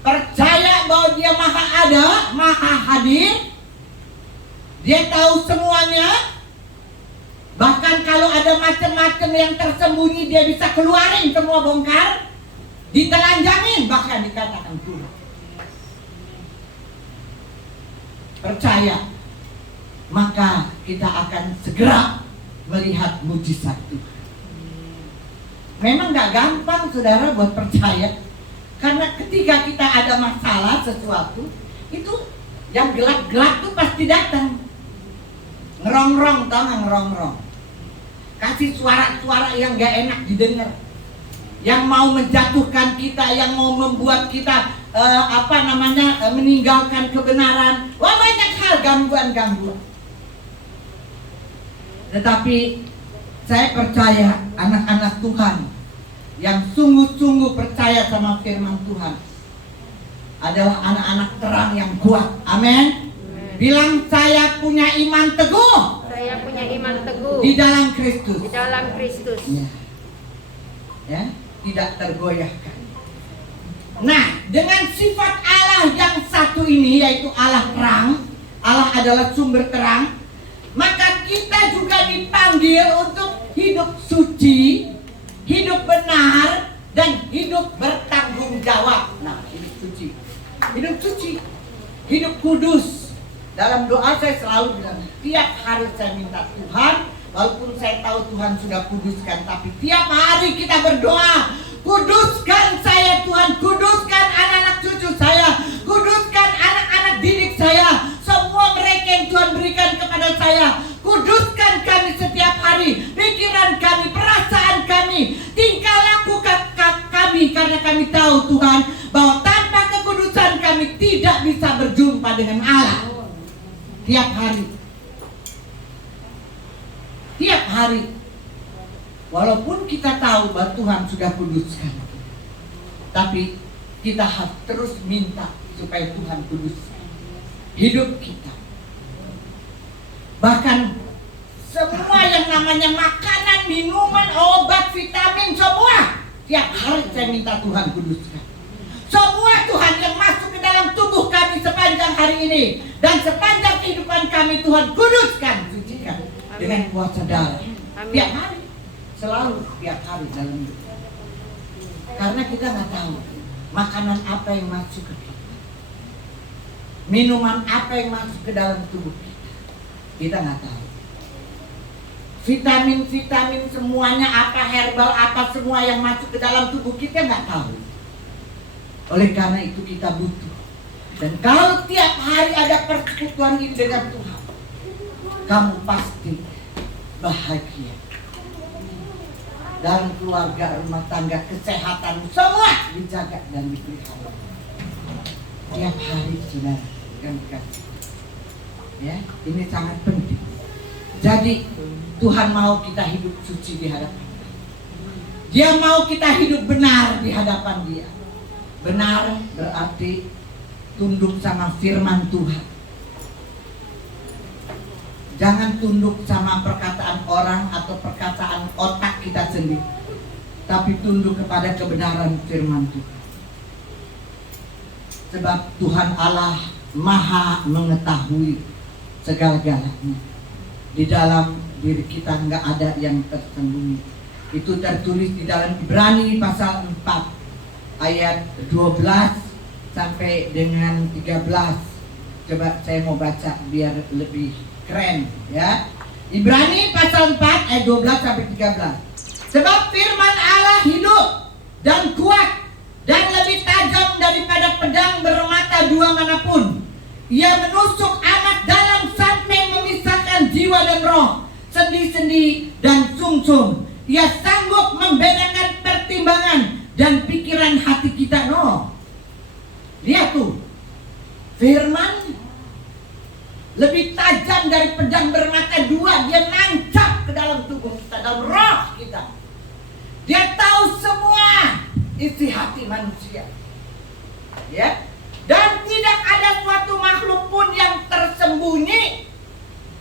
percaya bahwa Dia maha ada, maha hadir, Dia tahu semuanya. Bahkan kalau ada macam-macam yang tersembunyi, Dia bisa keluarin semua, bongkar, ditelanjangin, bahkan dikatakan Tuhan. Percaya, maka kita akan segera melihat mujizat Tuhan. Memang gak gampang, saudara, buat percaya. Karena ketika kita ada masalah sesuatu, itu yang gelap-gelap tuh pasti datang. Ngerongrong, tau gak ngerongrong? Kasih suara-suara yang gak enak didengar, yang mau menjatuhkan kita, yang mau membuat kita meninggalkan kebenaran. Wah, banyak hal, gangguan-gangguan. Tetapi saya percaya anak-anak Tuhan yang sungguh-sungguh percaya sama firman Tuhan adalah anak-anak terang yang kuat. Amin. Bilang, saya punya iman teguh. Saya punya iman teguh Di dalam Kristus. di dalam Kristus. Ya, tidak tergoyahkan. Nah, dengan sifat Allah yang satu ini, yaitu Allah terang, Allah adalah sumber terang, maka kita juga dipanggil untuk hidup suci, hidup benar, dan hidup bertanggung jawab. Nah, hidup suci, hidup kudus. Dalam doa saya selalu bilang, tiap hari saya minta Tuhan, walaupun saya tahu Tuhan sudah kuduskan, tapi tiap hari kita berdoa, kuduskan saya Tuhan, kuduskan anak-anak cucu saya, kuduskan anak-anak didik saya, semua mereka yang Tuhan berikan kepada saya, kuduskan kami setiap hari, pikiran kami, perasaan kami, tingkah laku kami, karena kami tahu Tuhan bahwa tanpa kekudusan kami tidak bisa berjumpa dengan Allah. Tiap hari, walaupun kita tahu bahwa Tuhan sudah kuduskan, tapi kita harus terus minta supaya Tuhan kuduskan hidup kita. Bahkan semua yang namanya makanan, minuman, obat, vitamin, semua tiap hari saya minta Tuhan kuduskan. Semua Tuhan yang masuk ke dalam tubuh kami sepanjang hari ini dan sepanjang kehidupan kami, Tuhan kuduskan, sucikan dengan kuasa darah. Tiap hari, selalu tiap hari dalam hidup. Karena kita nggak tahu makanan apa yang masuk ke kita, minuman apa yang masuk ke dalam tubuh kita. Kita nggak tahu. Vitamin semuanya apa, herbal apa, semua yang masuk ke dalam tubuh kita nggak tahu. Oleh karena itu kita butuh. Dan kalau tiap hari ada persekutuan ini dengan Tuhan, kamu pasti bahagia. Dalam keluarga, rumah tangga, kesehatan, semua dijaga dan dipelihara. Tiap hari, saudara, kan? Ya, ini sangat penting. Jadi Tuhan mau kita hidup suci di hadapan Dia. Mau kita hidup benar di hadapan Dia. Benar berarti tunduk sama firman Tuhan. Jangan tunduk sama perkataan orang atau perkataan otak kita sendiri, tapi tunduk kepada kebenaran firman Tuhan. Sebab Tuhan Allah maha mengetahui segala-galanya. Di dalam diri kita nggak ada yang tersembunyi. Itu tertulis di dalam Ibrani pasal 4 ayat 12 sampai dengan 13. Coba saya mau baca biar lebih keren, ya. Ibrani pasal 4 ayat 12 sampai 13. Sebab firman Allah hidup dan kuat dan lebih tajam daripada pedang bermata dua manapun. Ia menusuk anak dalam sampai memisahkan jiwa dan roh, sendi-sendi dan sumsum. Ia sanggup Lihat tuh, firman lebih tajam dari pedang bermata dua. Dia nancap ke dalam tubuh kita, dalam roh kita. Dia tahu semua isi hati manusia. Ya. Dan tidak ada suatu makhluk pun yang tersembunyi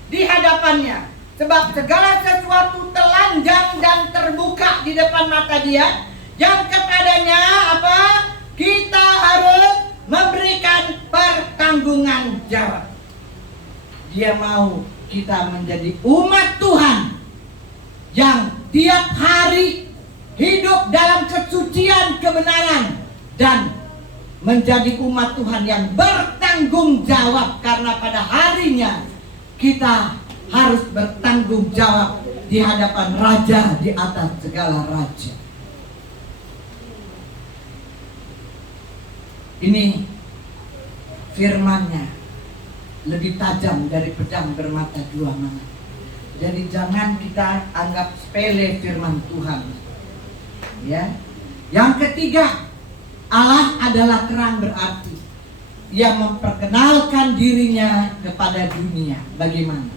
di hadapannya. Sebab segala sesuatu telanjang dan terbuka di depan mata Dia, yang kepadanya apa? Kita harus memberikan pertanggungan jawab. Dia mau kita menjadi umat Tuhan yang tiap hari hidup dalam kesucian kebenaran dan menjadi umat Tuhan yang bertanggung jawab, karena pada harinya kita harus bertanggung jawab di hadapan Raja di atas segala raja. Ini firman-Nya lebih tajam dari pedang bermata dua mana. Jadi jangan kita anggap sepele firman Tuhan. Ya. Yang ketiga, Allah adalah terang, berarti Ia memperkenalkan dirinya kepada dunia. Bagaimana?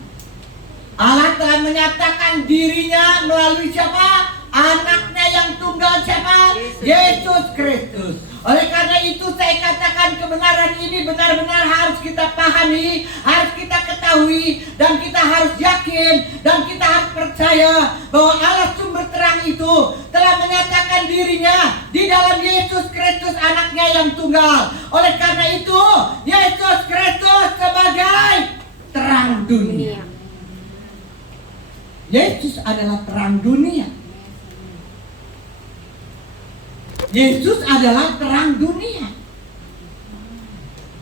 Allah telah menyatakan dirinya melalui siapa? Anaknya yang tunggal siapa? Yesus Kristus. Oleh karena itu saya katakan kebenaran ini benar-benar harus kita pahami, harus kita ketahui, dan kita harus yakin, dan kita harus percaya bahwa Allah sumber terang itu telah menyatakan dirinya di dalam Yesus Kristus, anaknya yang tunggal. Oleh karena itu Yesus Kristus sebagai terang dunia. Yesus adalah terang dunia. Yesus adalah terang dunia.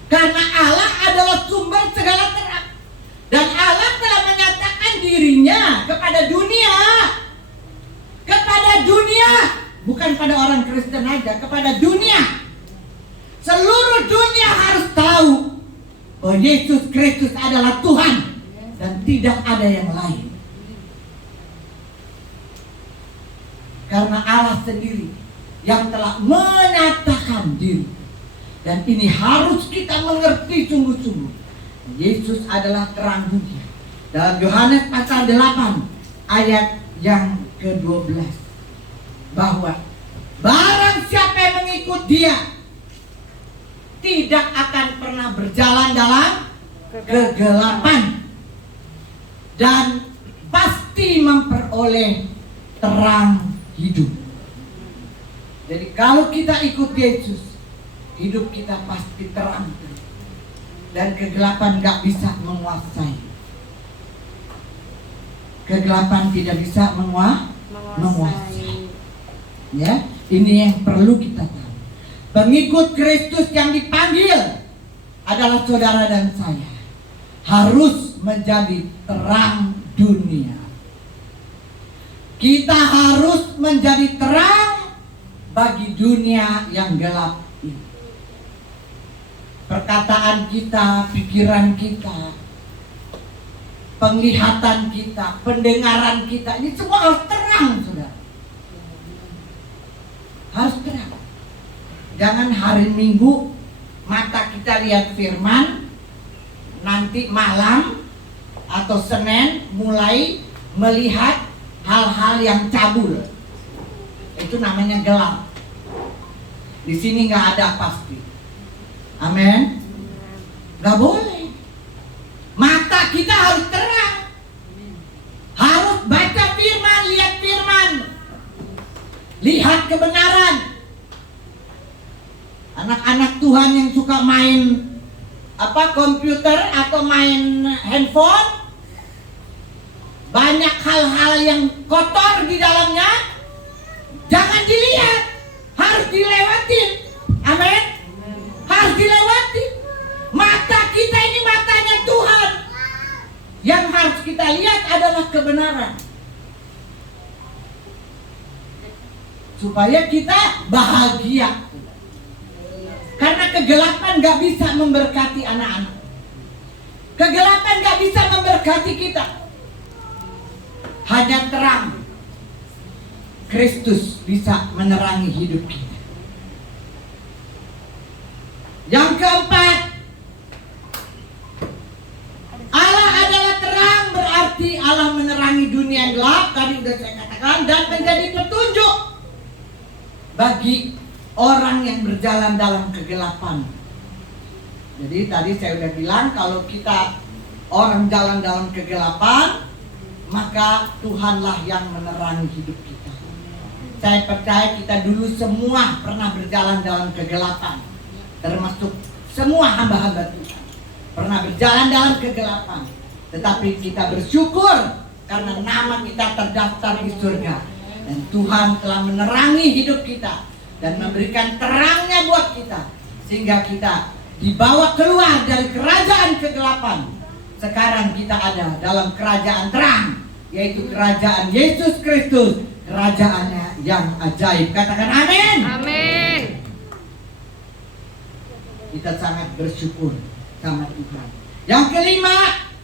Karena Allah adalah sumber segala terang. Dan Allah telah menyatakan dirinya kepada dunia. Kepada dunia. Bukan pada orang Kristen aja, kepada dunia. Seluruh dunia harus tahu bahwa Yesus Kristus adalah Tuhan dan tidak ada yang lain. Karena Allah sendiri yang telah menyatakan diri. Dan ini harus kita mengerti sungguh-sungguh. Yesus adalah terang dunia. Dalam Yohanes pasal 8 ayat yang ke-12, bahwa barang siapa yang mengikut Dia tidak akan pernah berjalan dalam kegelapan, dan pasti memperoleh terang hidup. Jadi kalau kita ikut Yesus, hidup kita pasti terang, dan kegelapan gak bisa menguasai. Kegelapan tidak bisa menguasai. Ya, ini yang perlu kita tahu. Pengikut Kristus yang dipanggil adalah saudara dan saya, harus menjadi terang dunia. Kita harus menjadi terang bagi dunia yang gelap ini. Perkataan kita, pikiran kita, penglihatan kita, pendengaran kita, ini semua harus terang, saudara. Harus terang. Jangan hari Minggu mata kita lihat firman, nanti malam atau Senin mulai melihat hal-hal yang cabul. Itu namanya gelap. Di sini nggak ada pasti. Amin. Nggak boleh. Mata kita harus terang. Harus baca firman, lihat firman, lihat kebenaran. Anak-anak Tuhan yang suka main komputer atau main handphone, banyak hal-hal yang kotor di dalamnya, jangan dilihat, harus dilewatin. Amin. Harus dilewati. Mata kita ini matanya Tuhan. Yang harus kita lihat adalah kebenaran, supaya kita bahagia. Karena kegelapan gak bisa memberkati anak-anak. Kegelapan gak bisa memberkati kita. Hanya terang Kristus bisa menerangi hidup kita. Yang keempat, Allah adalah terang, berarti Allah menerangi dunia yang gelap, tadi udah saya katakan, dan menjadi petunjuk bagi orang yang berjalan dalam kegelapan. Jadi tadi saya udah bilang, kalau kita orang jalan dalam kegelapan, maka Tuhanlah yang menerangi hidup kita. Saya percaya kita dulu semua pernah berjalan dalam kegelapan, termasuk semua hamba-hamba Tuhan pernah berjalan dalam kegelapan. Tetapi kita bersyukur karena nama kita terdaftar di surga, dan Tuhan telah menerangi hidup kita dan memberikan terangnya buat kita, sehingga kita dibawa keluar dari kerajaan kegelapan. Sekarang kita ada dalam kerajaan terang, yaitu kerajaan Yesus Kristus, kerajaannya yang ajaib. Katakan amin. Amin. Kita sangat bersyukur sama Tuhan. Yang kelima,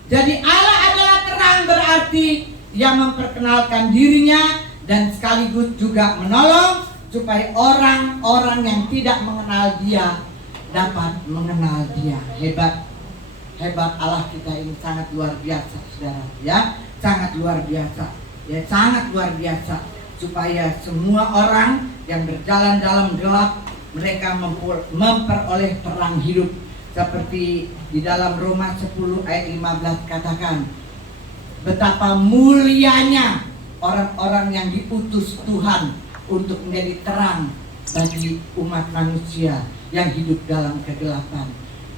jadi Allah adalah terang, berarti Dia memperkenalkan dirinya dan sekaligus juga menolong supaya orang-orang yang tidak mengenal Dia dapat mengenal Dia. Hebat Allah kita ini, sangat luar biasa, saudara, ya, sangat luar biasa, ya, sangat luar biasa, supaya semua orang yang berjalan dalam gelap, mereka memperoleh terang hidup, seperti di dalam Roma 10 ayat 15 katakan, betapa mulianya orang-orang yang diutus Tuhan untuk menjadi terang bagi umat manusia yang hidup dalam kegelapan.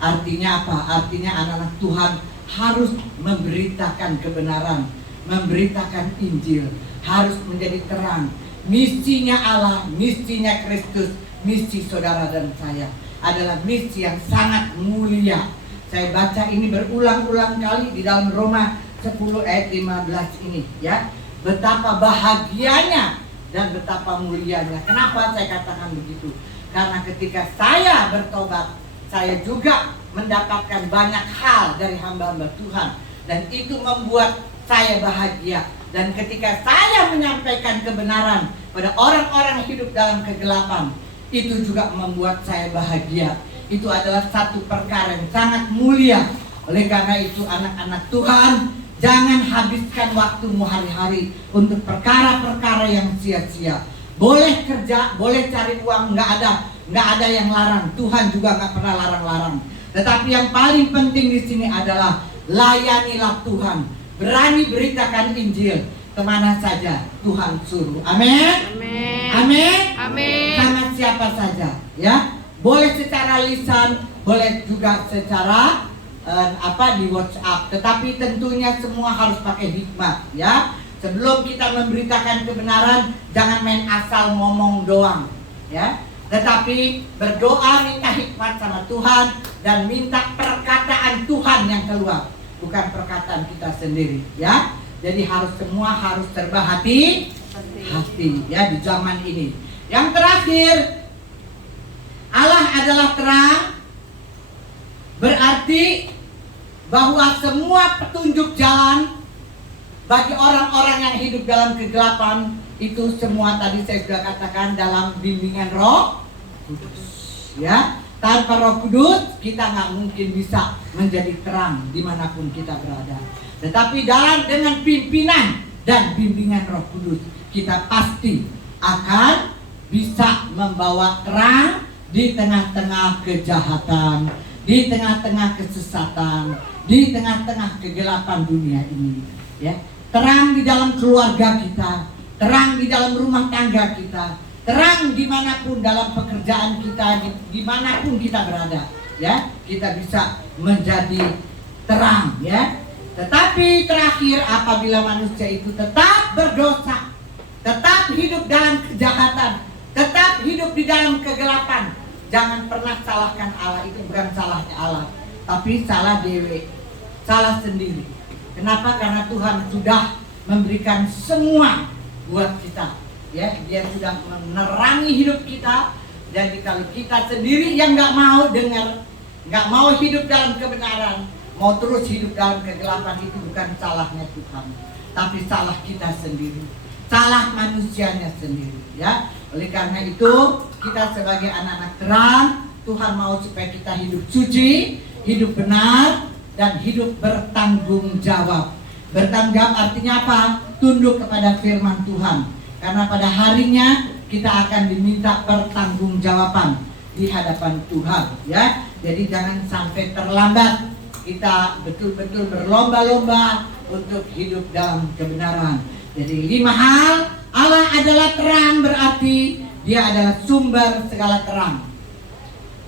Artinya apa? Artinya anak-anak Tuhan harus memberitakan kebenaran, memberitakan Injil, harus menjadi terang. Misinya Allah, misinya Kristus, misi saudara dan saya adalah misi yang sangat mulia. Saya baca ini berulang-ulang kali di dalam Roma 10 ayat 15 ini, ya. Betapa bahagianya dan betapa mulianya. Kenapa saya katakan begitu? Karena ketika saya bertobat, saya juga mendapatkan banyak hal dari hamba-hamba Tuhan, dan itu membuat saya bahagia. Dan ketika saya menyampaikan kebenaran pada orang-orang yang hidup dalam kegelapan, itu juga membuat saya bahagia. Itu adalah satu perkara yang sangat mulia. Oleh karena itu, anak-anak Tuhan, jangan habiskan waktumu hari-hari untuk perkara-perkara yang sia-sia. Boleh kerja, boleh cari uang, nggak ada yang larang. Tuhan juga nggak pernah larang-larang. Tetapi yang paling penting di sini adalah layanilah Tuhan. Berani beritakan Injil kemana saja Tuhan suruh. Amin. Amin. Amin. Amin. Sama siapa saja, ya. Boleh secara lisan, boleh juga secara di WhatsApp. Tetapi tentunya semua harus pakai hikmat, ya. Sebelum kita memberitakan kebenaran, jangan main asal ngomong doang, ya. Tetapi berdoa, minta hikmat sama Tuhan, dan minta perkataan Tuhan yang keluar, bukan perkataan kita sendiri, ya. Jadi semua harus serba hati, ya, di zaman ini. Yang terakhir, Allah adalah terang, berarti bahwa semua petunjuk jalan bagi orang-orang yang hidup dalam kegelapan itu semua tadi saya sudah katakan dalam bimbingan Roh Kudus, ya. Tanpa Roh Kudus kita nggak mungkin bisa menjadi terang dimanapun kita berada. Tetapi dengan pimpinan dan bimbingan Roh Kudus, kita pasti akan bisa membawa terang di tengah-tengah kejahatan, di tengah-tengah kesesatan, di tengah-tengah kegelapan dunia ini, ya. Terang di dalam keluarga kita, terang di dalam rumah tangga kita, terang dimanapun dalam pekerjaan kita, dimanapun kita berada, ya. Kita bisa menjadi terang, ya. Tetapi terakhir, apabila manusia itu tetap berdosa, tetap hidup dalam kejahatan, tetap hidup di dalam kegelapan, jangan pernah salahkan Allah. Itu bukan salahnya Allah, tapi salah dewe, salah sendiri. Kenapa? Karena Tuhan sudah memberikan semua buat kita, ya. Dia sudah menerangi hidup kita. Jadi kalau kita sendiri yang nggak mau dengar, nggak mau hidup dalam kebenaran, mau terus hidup dalam kegelapan, itu bukan salahnya Tuhan, tapi salah kita sendiri, salah manusianya sendiri, ya. Oleh karena itu, kita sebagai anak-anak terang Tuhan mau supaya kita hidup suci, hidup benar, dan hidup bertanggung jawab. Bertanggung jawab artinya apa? Tunduk kepada firman Tuhan. Karena pada harinya kita akan diminta pertanggungjawaban di hadapan Tuhan, ya. Jadi jangan sampai terlambat. Kita betul-betul berlomba-lomba untuk hidup dalam kebenaran. Jadi 5 hal. Allah adalah terang, berarti Dia adalah sumber segala terang.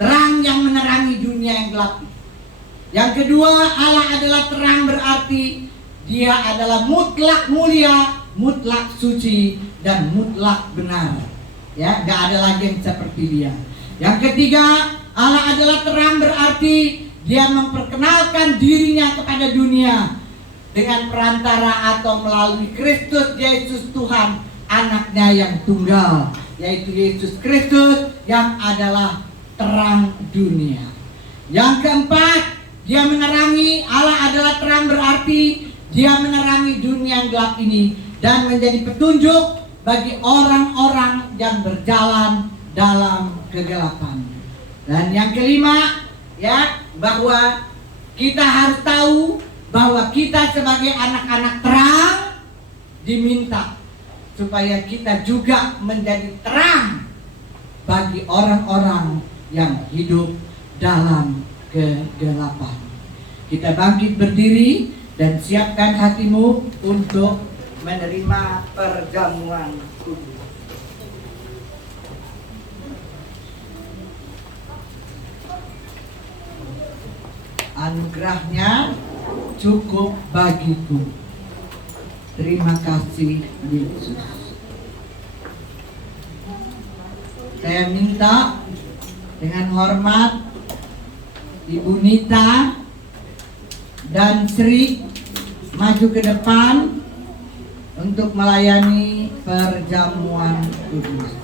Terang yang menerangi dunia yang gelap. Yang kedua, Allah adalah terang, berarti Dia adalah mutlak mulia, mutlak suci, dan mutlak benar. Ya, gak ada lagi yang seperti Dia. Yang ketiga, Allah adalah terang, berarti Dia memperkenalkan dirinya kepada dunia dengan perantara atau melalui Kristus Yesus Tuhan, anaknya yang tunggal, yaitu Yesus Kristus yang adalah terang dunia. Yang keempat, Dia menerangi. Allah adalah terang, berarti Dia menerangi dunia yang gelap ini dan menjadi petunjuk bagi orang-orang yang berjalan dalam kegelapan. Dan yang kelima, ya, bahwa kita harus tahu bahwa kita sebagai anak-anak terang diminta supaya kita juga menjadi terang bagi orang-orang yang hidup dalam kegelapan. Kita bangkit berdiri dan siapkan hatimu untuk menerima perjamuan kudus. Anugerahnya cukup bagiku. Terima kasih Yesus. Saya minta dengan hormat Ibu Nita dan Sri maju ke depan untuk melayani perjamuan kudus.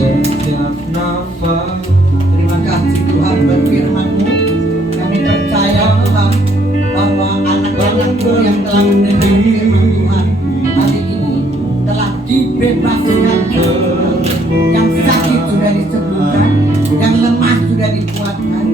Setiap nafas. Terima kasih Tuhan berfirman-Mu. Kami percaya Tuhan bahwa anak-anak-Mu yang telah mendengar firman Tuhan hari ini telah dibebaskan. Yang sakit sudah disembuhkan, yang lemah sudah dikuatkan,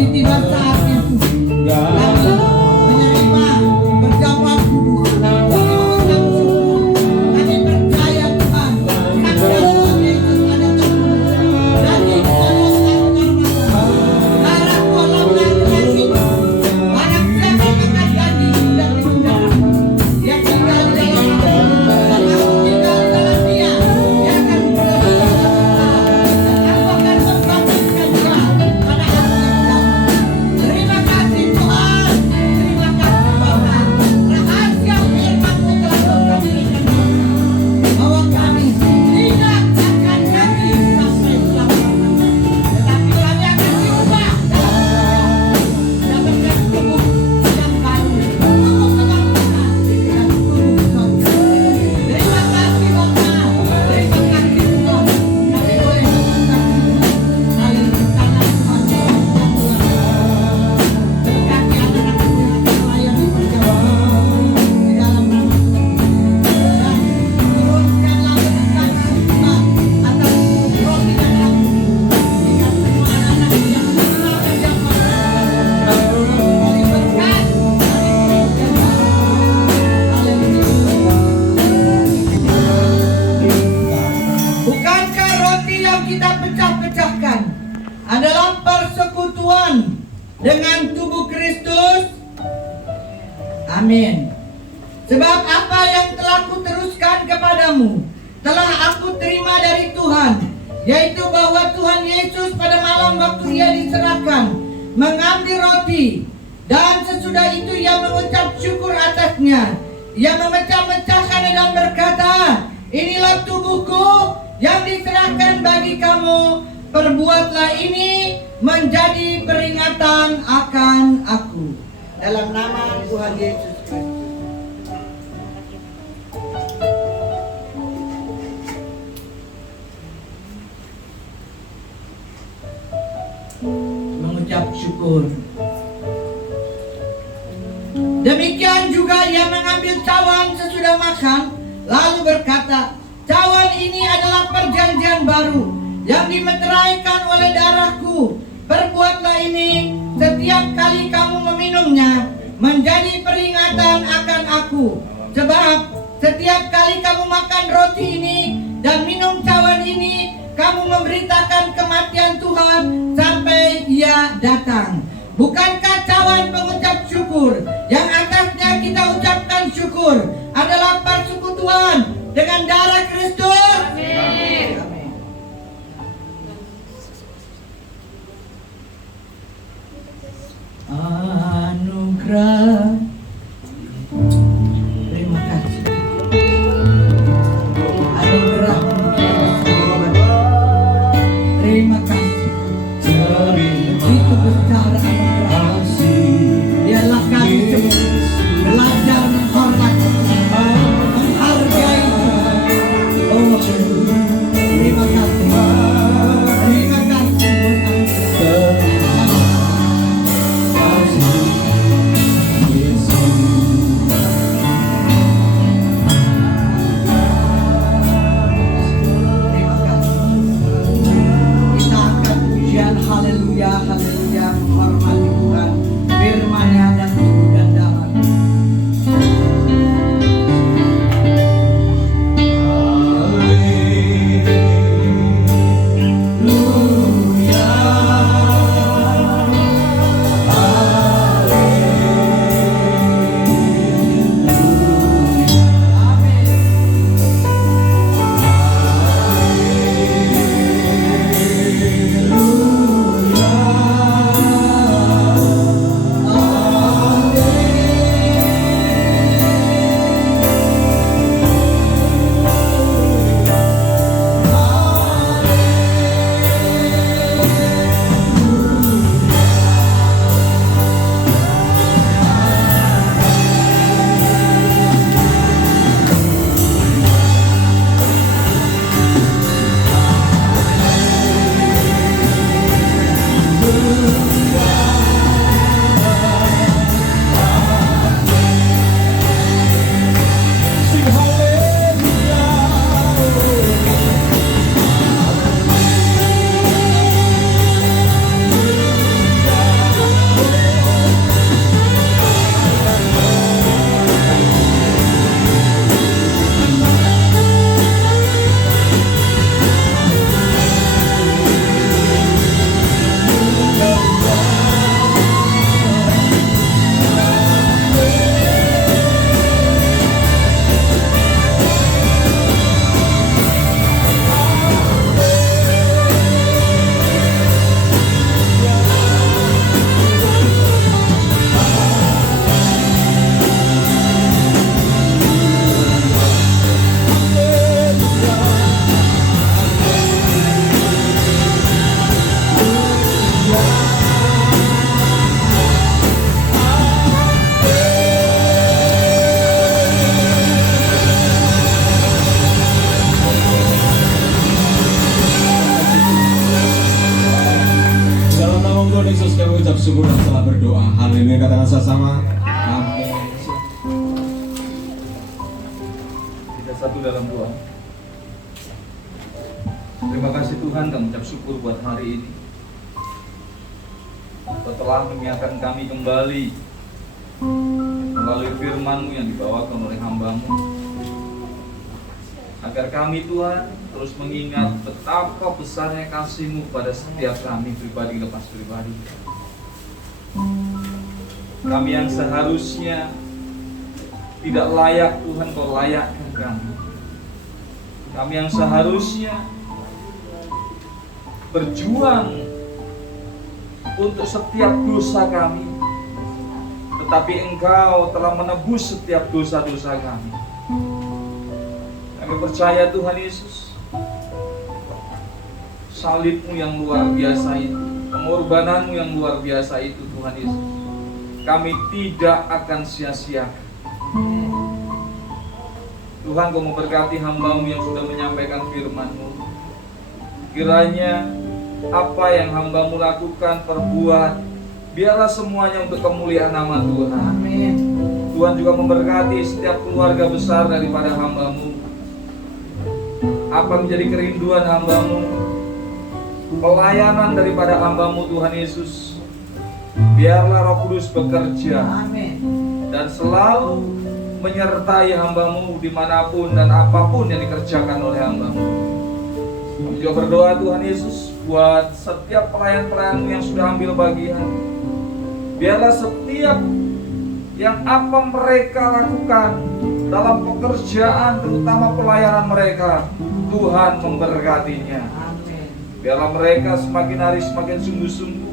ini tiba saat itu kami menerima perjamuan kudus. Kami mengucap syukur. Kami percaya Tuhan, karena Tuhan Yesus ada terbunuh dan dikolongkan karena kolam laki-laki barang siapa makan daging dan minum darah, dia tinggal di dalam aku, dan aku tinggal di dalam dia. Dia akan aku akan membangkitkan dia pada hari yang kiamat. Terima kasih Tuhan, terima kasih Bapa. Rahasia firman-Mu telah Kau berikan bahwa kami tidak akan mati sampai selama-lamanya, tetapi kami akan diubah mendapatkan tubuh yang baru, tubuh kebangkitan dan tubuh sorga. Terima kasih Bapa, terima kasih Tuhan. Kami boleh mengucapkan haleluya karena Tuhan yang Tuhan. Berkati anak-anak yang melayani perjamuan di dalam nama Tuhan. Dan turunkanlah berkat Tuhan atas roti dan lauk. Jika semua anak-anak yang menerima perjamuan boleh berkat dari Haleluya. Bukankah roti yang kita pecah-pecahkan adalah persekutuan dengan tubuh Kristus? Amin. Sebab apa yang telah kuteruskan kepadamu telah aku terima dari Tuhan, yaitu bahwa Tuhan Yesus pada malam waktu ia diserahkan mengambil roti, dan sesudah itu ia mengucap syukur atasnya. Ia memecah-mecahkannya dan berkata, inilah tubuhku yang diserahkan bagi kamu. Perbuatlah ini menjadi peringatan akan aku. Dalam nama Tuhan Yesus Kristus. Mengucap syukur. Demikian juga ia mengambil cawan sesudah makan, lalu berkata, cawan ini adalah perjanjian baru yang dimeteraikan oleh darahku. Perbuatlah ini setiap kali kamu meminumnya menjadi peringatan akan aku. Sebab setiap kali kamu makan roti ini dan minum cawan ini, kamu memberitakan kematian Tuhan sampai ia datang. Bukankah cawan pengucap syukur yang atasnya kita ucapkan syukur adalah persekutuan dengan darah Kristus? Amin. Anugerah. Terima kasih. Anugerah-Mu terima kasih. Begitu besar anugerah. Biarlah kami belajar menghormati, menghargai. Oh, terima kasih. Terima kasih buat terima kasih. Kita akan pujian haleluya, haleluya, menghormati Yesus kami ucap syukur dan telah berdoa. Haleluya, katakan sama-sama. Amin. Kita satu dalam doa. Terima kasih Tuhan, kami ucap syukur buat hari ini. Kau telah mengingatkan kami kembali melalui firman-Mu yang dibawakan oleh hamba-Mu, agar kami Tuhan terus mengingat betapa besarnya kasih-Mu pada setiap kami pribadi lepas pribadi. Kami yang seharusnya tidak layak, Tuhan Kau layakkan kami. Kami yang seharusnya berjuang untuk setiap dosa kami, tetapi Engkau telah menebus setiap dosa-dosa kami. Kami percaya Tuhan Yesus, salib-Mu yang luar biasa itu, pengorbanan-Mu yang luar biasa itu Tuhan Yesus, kami tidak akan sia-siakan. Tuhan, Kau memberkati hamba-Mu yang sudah menyampaikan firman-Mu. Kiranya apa yang hamba-Mu lakukan, perbuat, biarlah semuanya untuk kemuliaan nama Tuhan. Amin. Tuhan juga memberkati setiap keluarga besar daripada hamba-Mu. Apa menjadi kerinduan hamba-Mu, pelayanan daripada hamba-Mu Tuhan Yesus, biarlah Roh Kudus bekerja Amin. dan selalu menyertai hamba-Mu dimanapun dan apapun yang dikerjakan oleh hamba-Mu. Kami juga berdoa Tuhan Yesus buat setiap pelayan-pelayan-Mu yang sudah ambil bagian. Biarlah setiap yang apa mereka lakukan dalam pekerjaan, terutama pelayanan mereka, Tuhan memberkatinya. Amin. Biarlah mereka semakin hari semakin sungguh-sungguh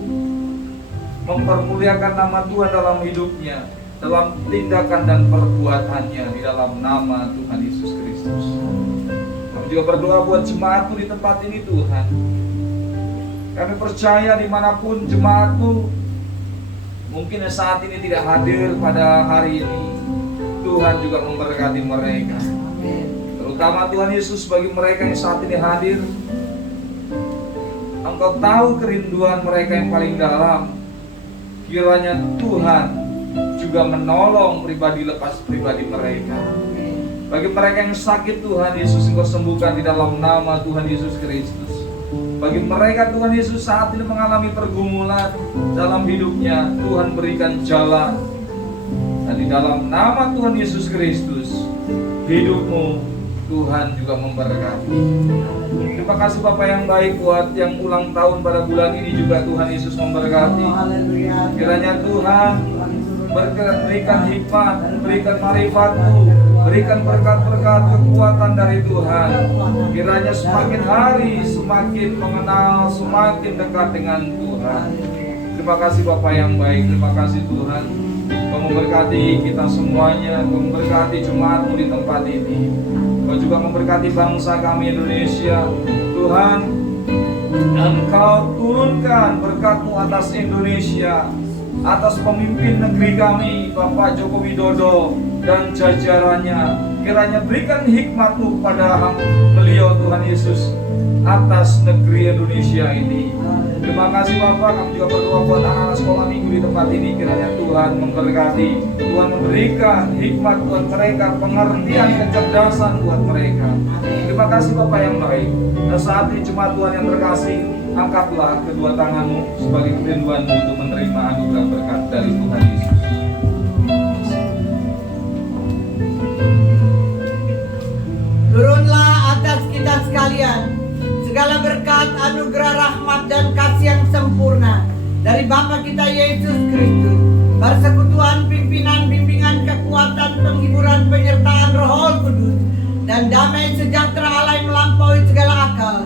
mempermuliakan nama Tuhan dalam hidupnya, dalam tindakan dan perbuatannya, di dalam nama Tuhan Yesus Kristus. Kami juga berdoa buat jemaat-Mu di tempat ini Tuhan. Kami percaya dimanapun jemaat-Mu mungkin saat ini tidak hadir pada hari ini, Tuhan juga memberkati mereka. Amin. Terutama Tuhan Yesus, bagi mereka yang saat ini hadir, Engkau tahu kerinduan mereka yang paling dalam. Kiranya Tuhan juga menolong pribadi lepas pribadi mereka. Amin. Bagi mereka yang sakit Tuhan Yesus, Engkau sembuhkan di dalam nama Tuhan Yesus Kristus. Bagi mereka Tuhan Yesus saat ini mengalami pergumulan dalam hidupnya, Tuhan berikan jalan. Dan di dalam nama Tuhan Yesus Kristus, hidupmu Tuhan juga memberkati. Terima kasih Bapak yang baik buat yang ulang tahun pada bulan ini juga Tuhan Yesus memberkati. Oh, haleluya. Kiranya Tuhan berikan hikmat, berikan marifat-Mu, berikan berkat-berkat kekuatan dari Tuhan. Kiranya semakin hari semakin mengenal, semakin dekat dengan Tuhan. Terima kasih Bapak yang baik, terima kasih Tuhan. Kau memberkati kita semuanya, Kau memberkati jemaat-Mu di tempat ini. Kau juga memberkati bangsa kami Indonesia, Tuhan. Dan Kau turunkan berkat-Mu atas Indonesia, atas pemimpin negeri kami, Bapak Joko Widodo dan jajarannya. Kiranya berikan hikmat-Mu kepada beliau Tuhan Yesus atas negeri Indonesia ini. Terima kasih Bapak, kami juga berdoa buat anak-anak sekolah minggu di tempat ini. Kiranya Tuhan memberkati, Tuhan memberikan hikmat buat mereka, pengertian, kecerdasan buat mereka. Terima kasih Bapak yang baik. Dan saat ini jemaat Tuhan yang terkasih, angkatlah kedua tanganmu sebagai kerinduanmu untuk menerima anugerah berkat dari Tuhan Yesus. Turunlah atas kita sekalian segala berkat, anugerah, rahmat, dan kasih yang sempurna dari Bapa kita Yesus Kristus, persekutuan, pimpinan, bimbingan, kekuatan, penghiburan, penyertaan Roh Kudus, dan damai sejahtera Allah yang melampaui segala akal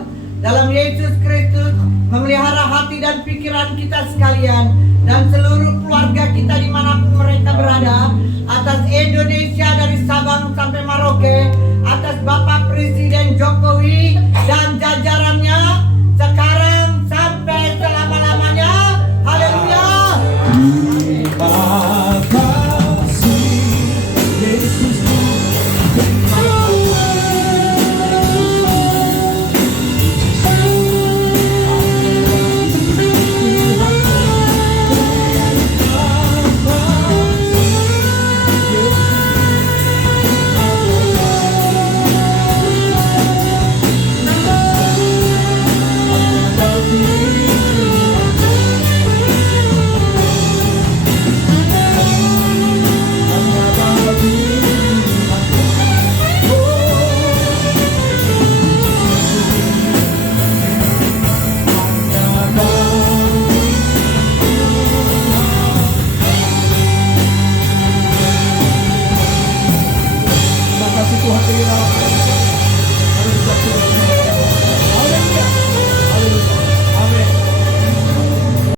dalam Yesus Kristus memelihara hati dan pikiran kita sekalian dan seluruh keluarga kita dimanapun mereka berada, atas Indonesia dari Sabang sampai Merauke, atas Bapak Presiden Jokowi dan jajarannya sekarang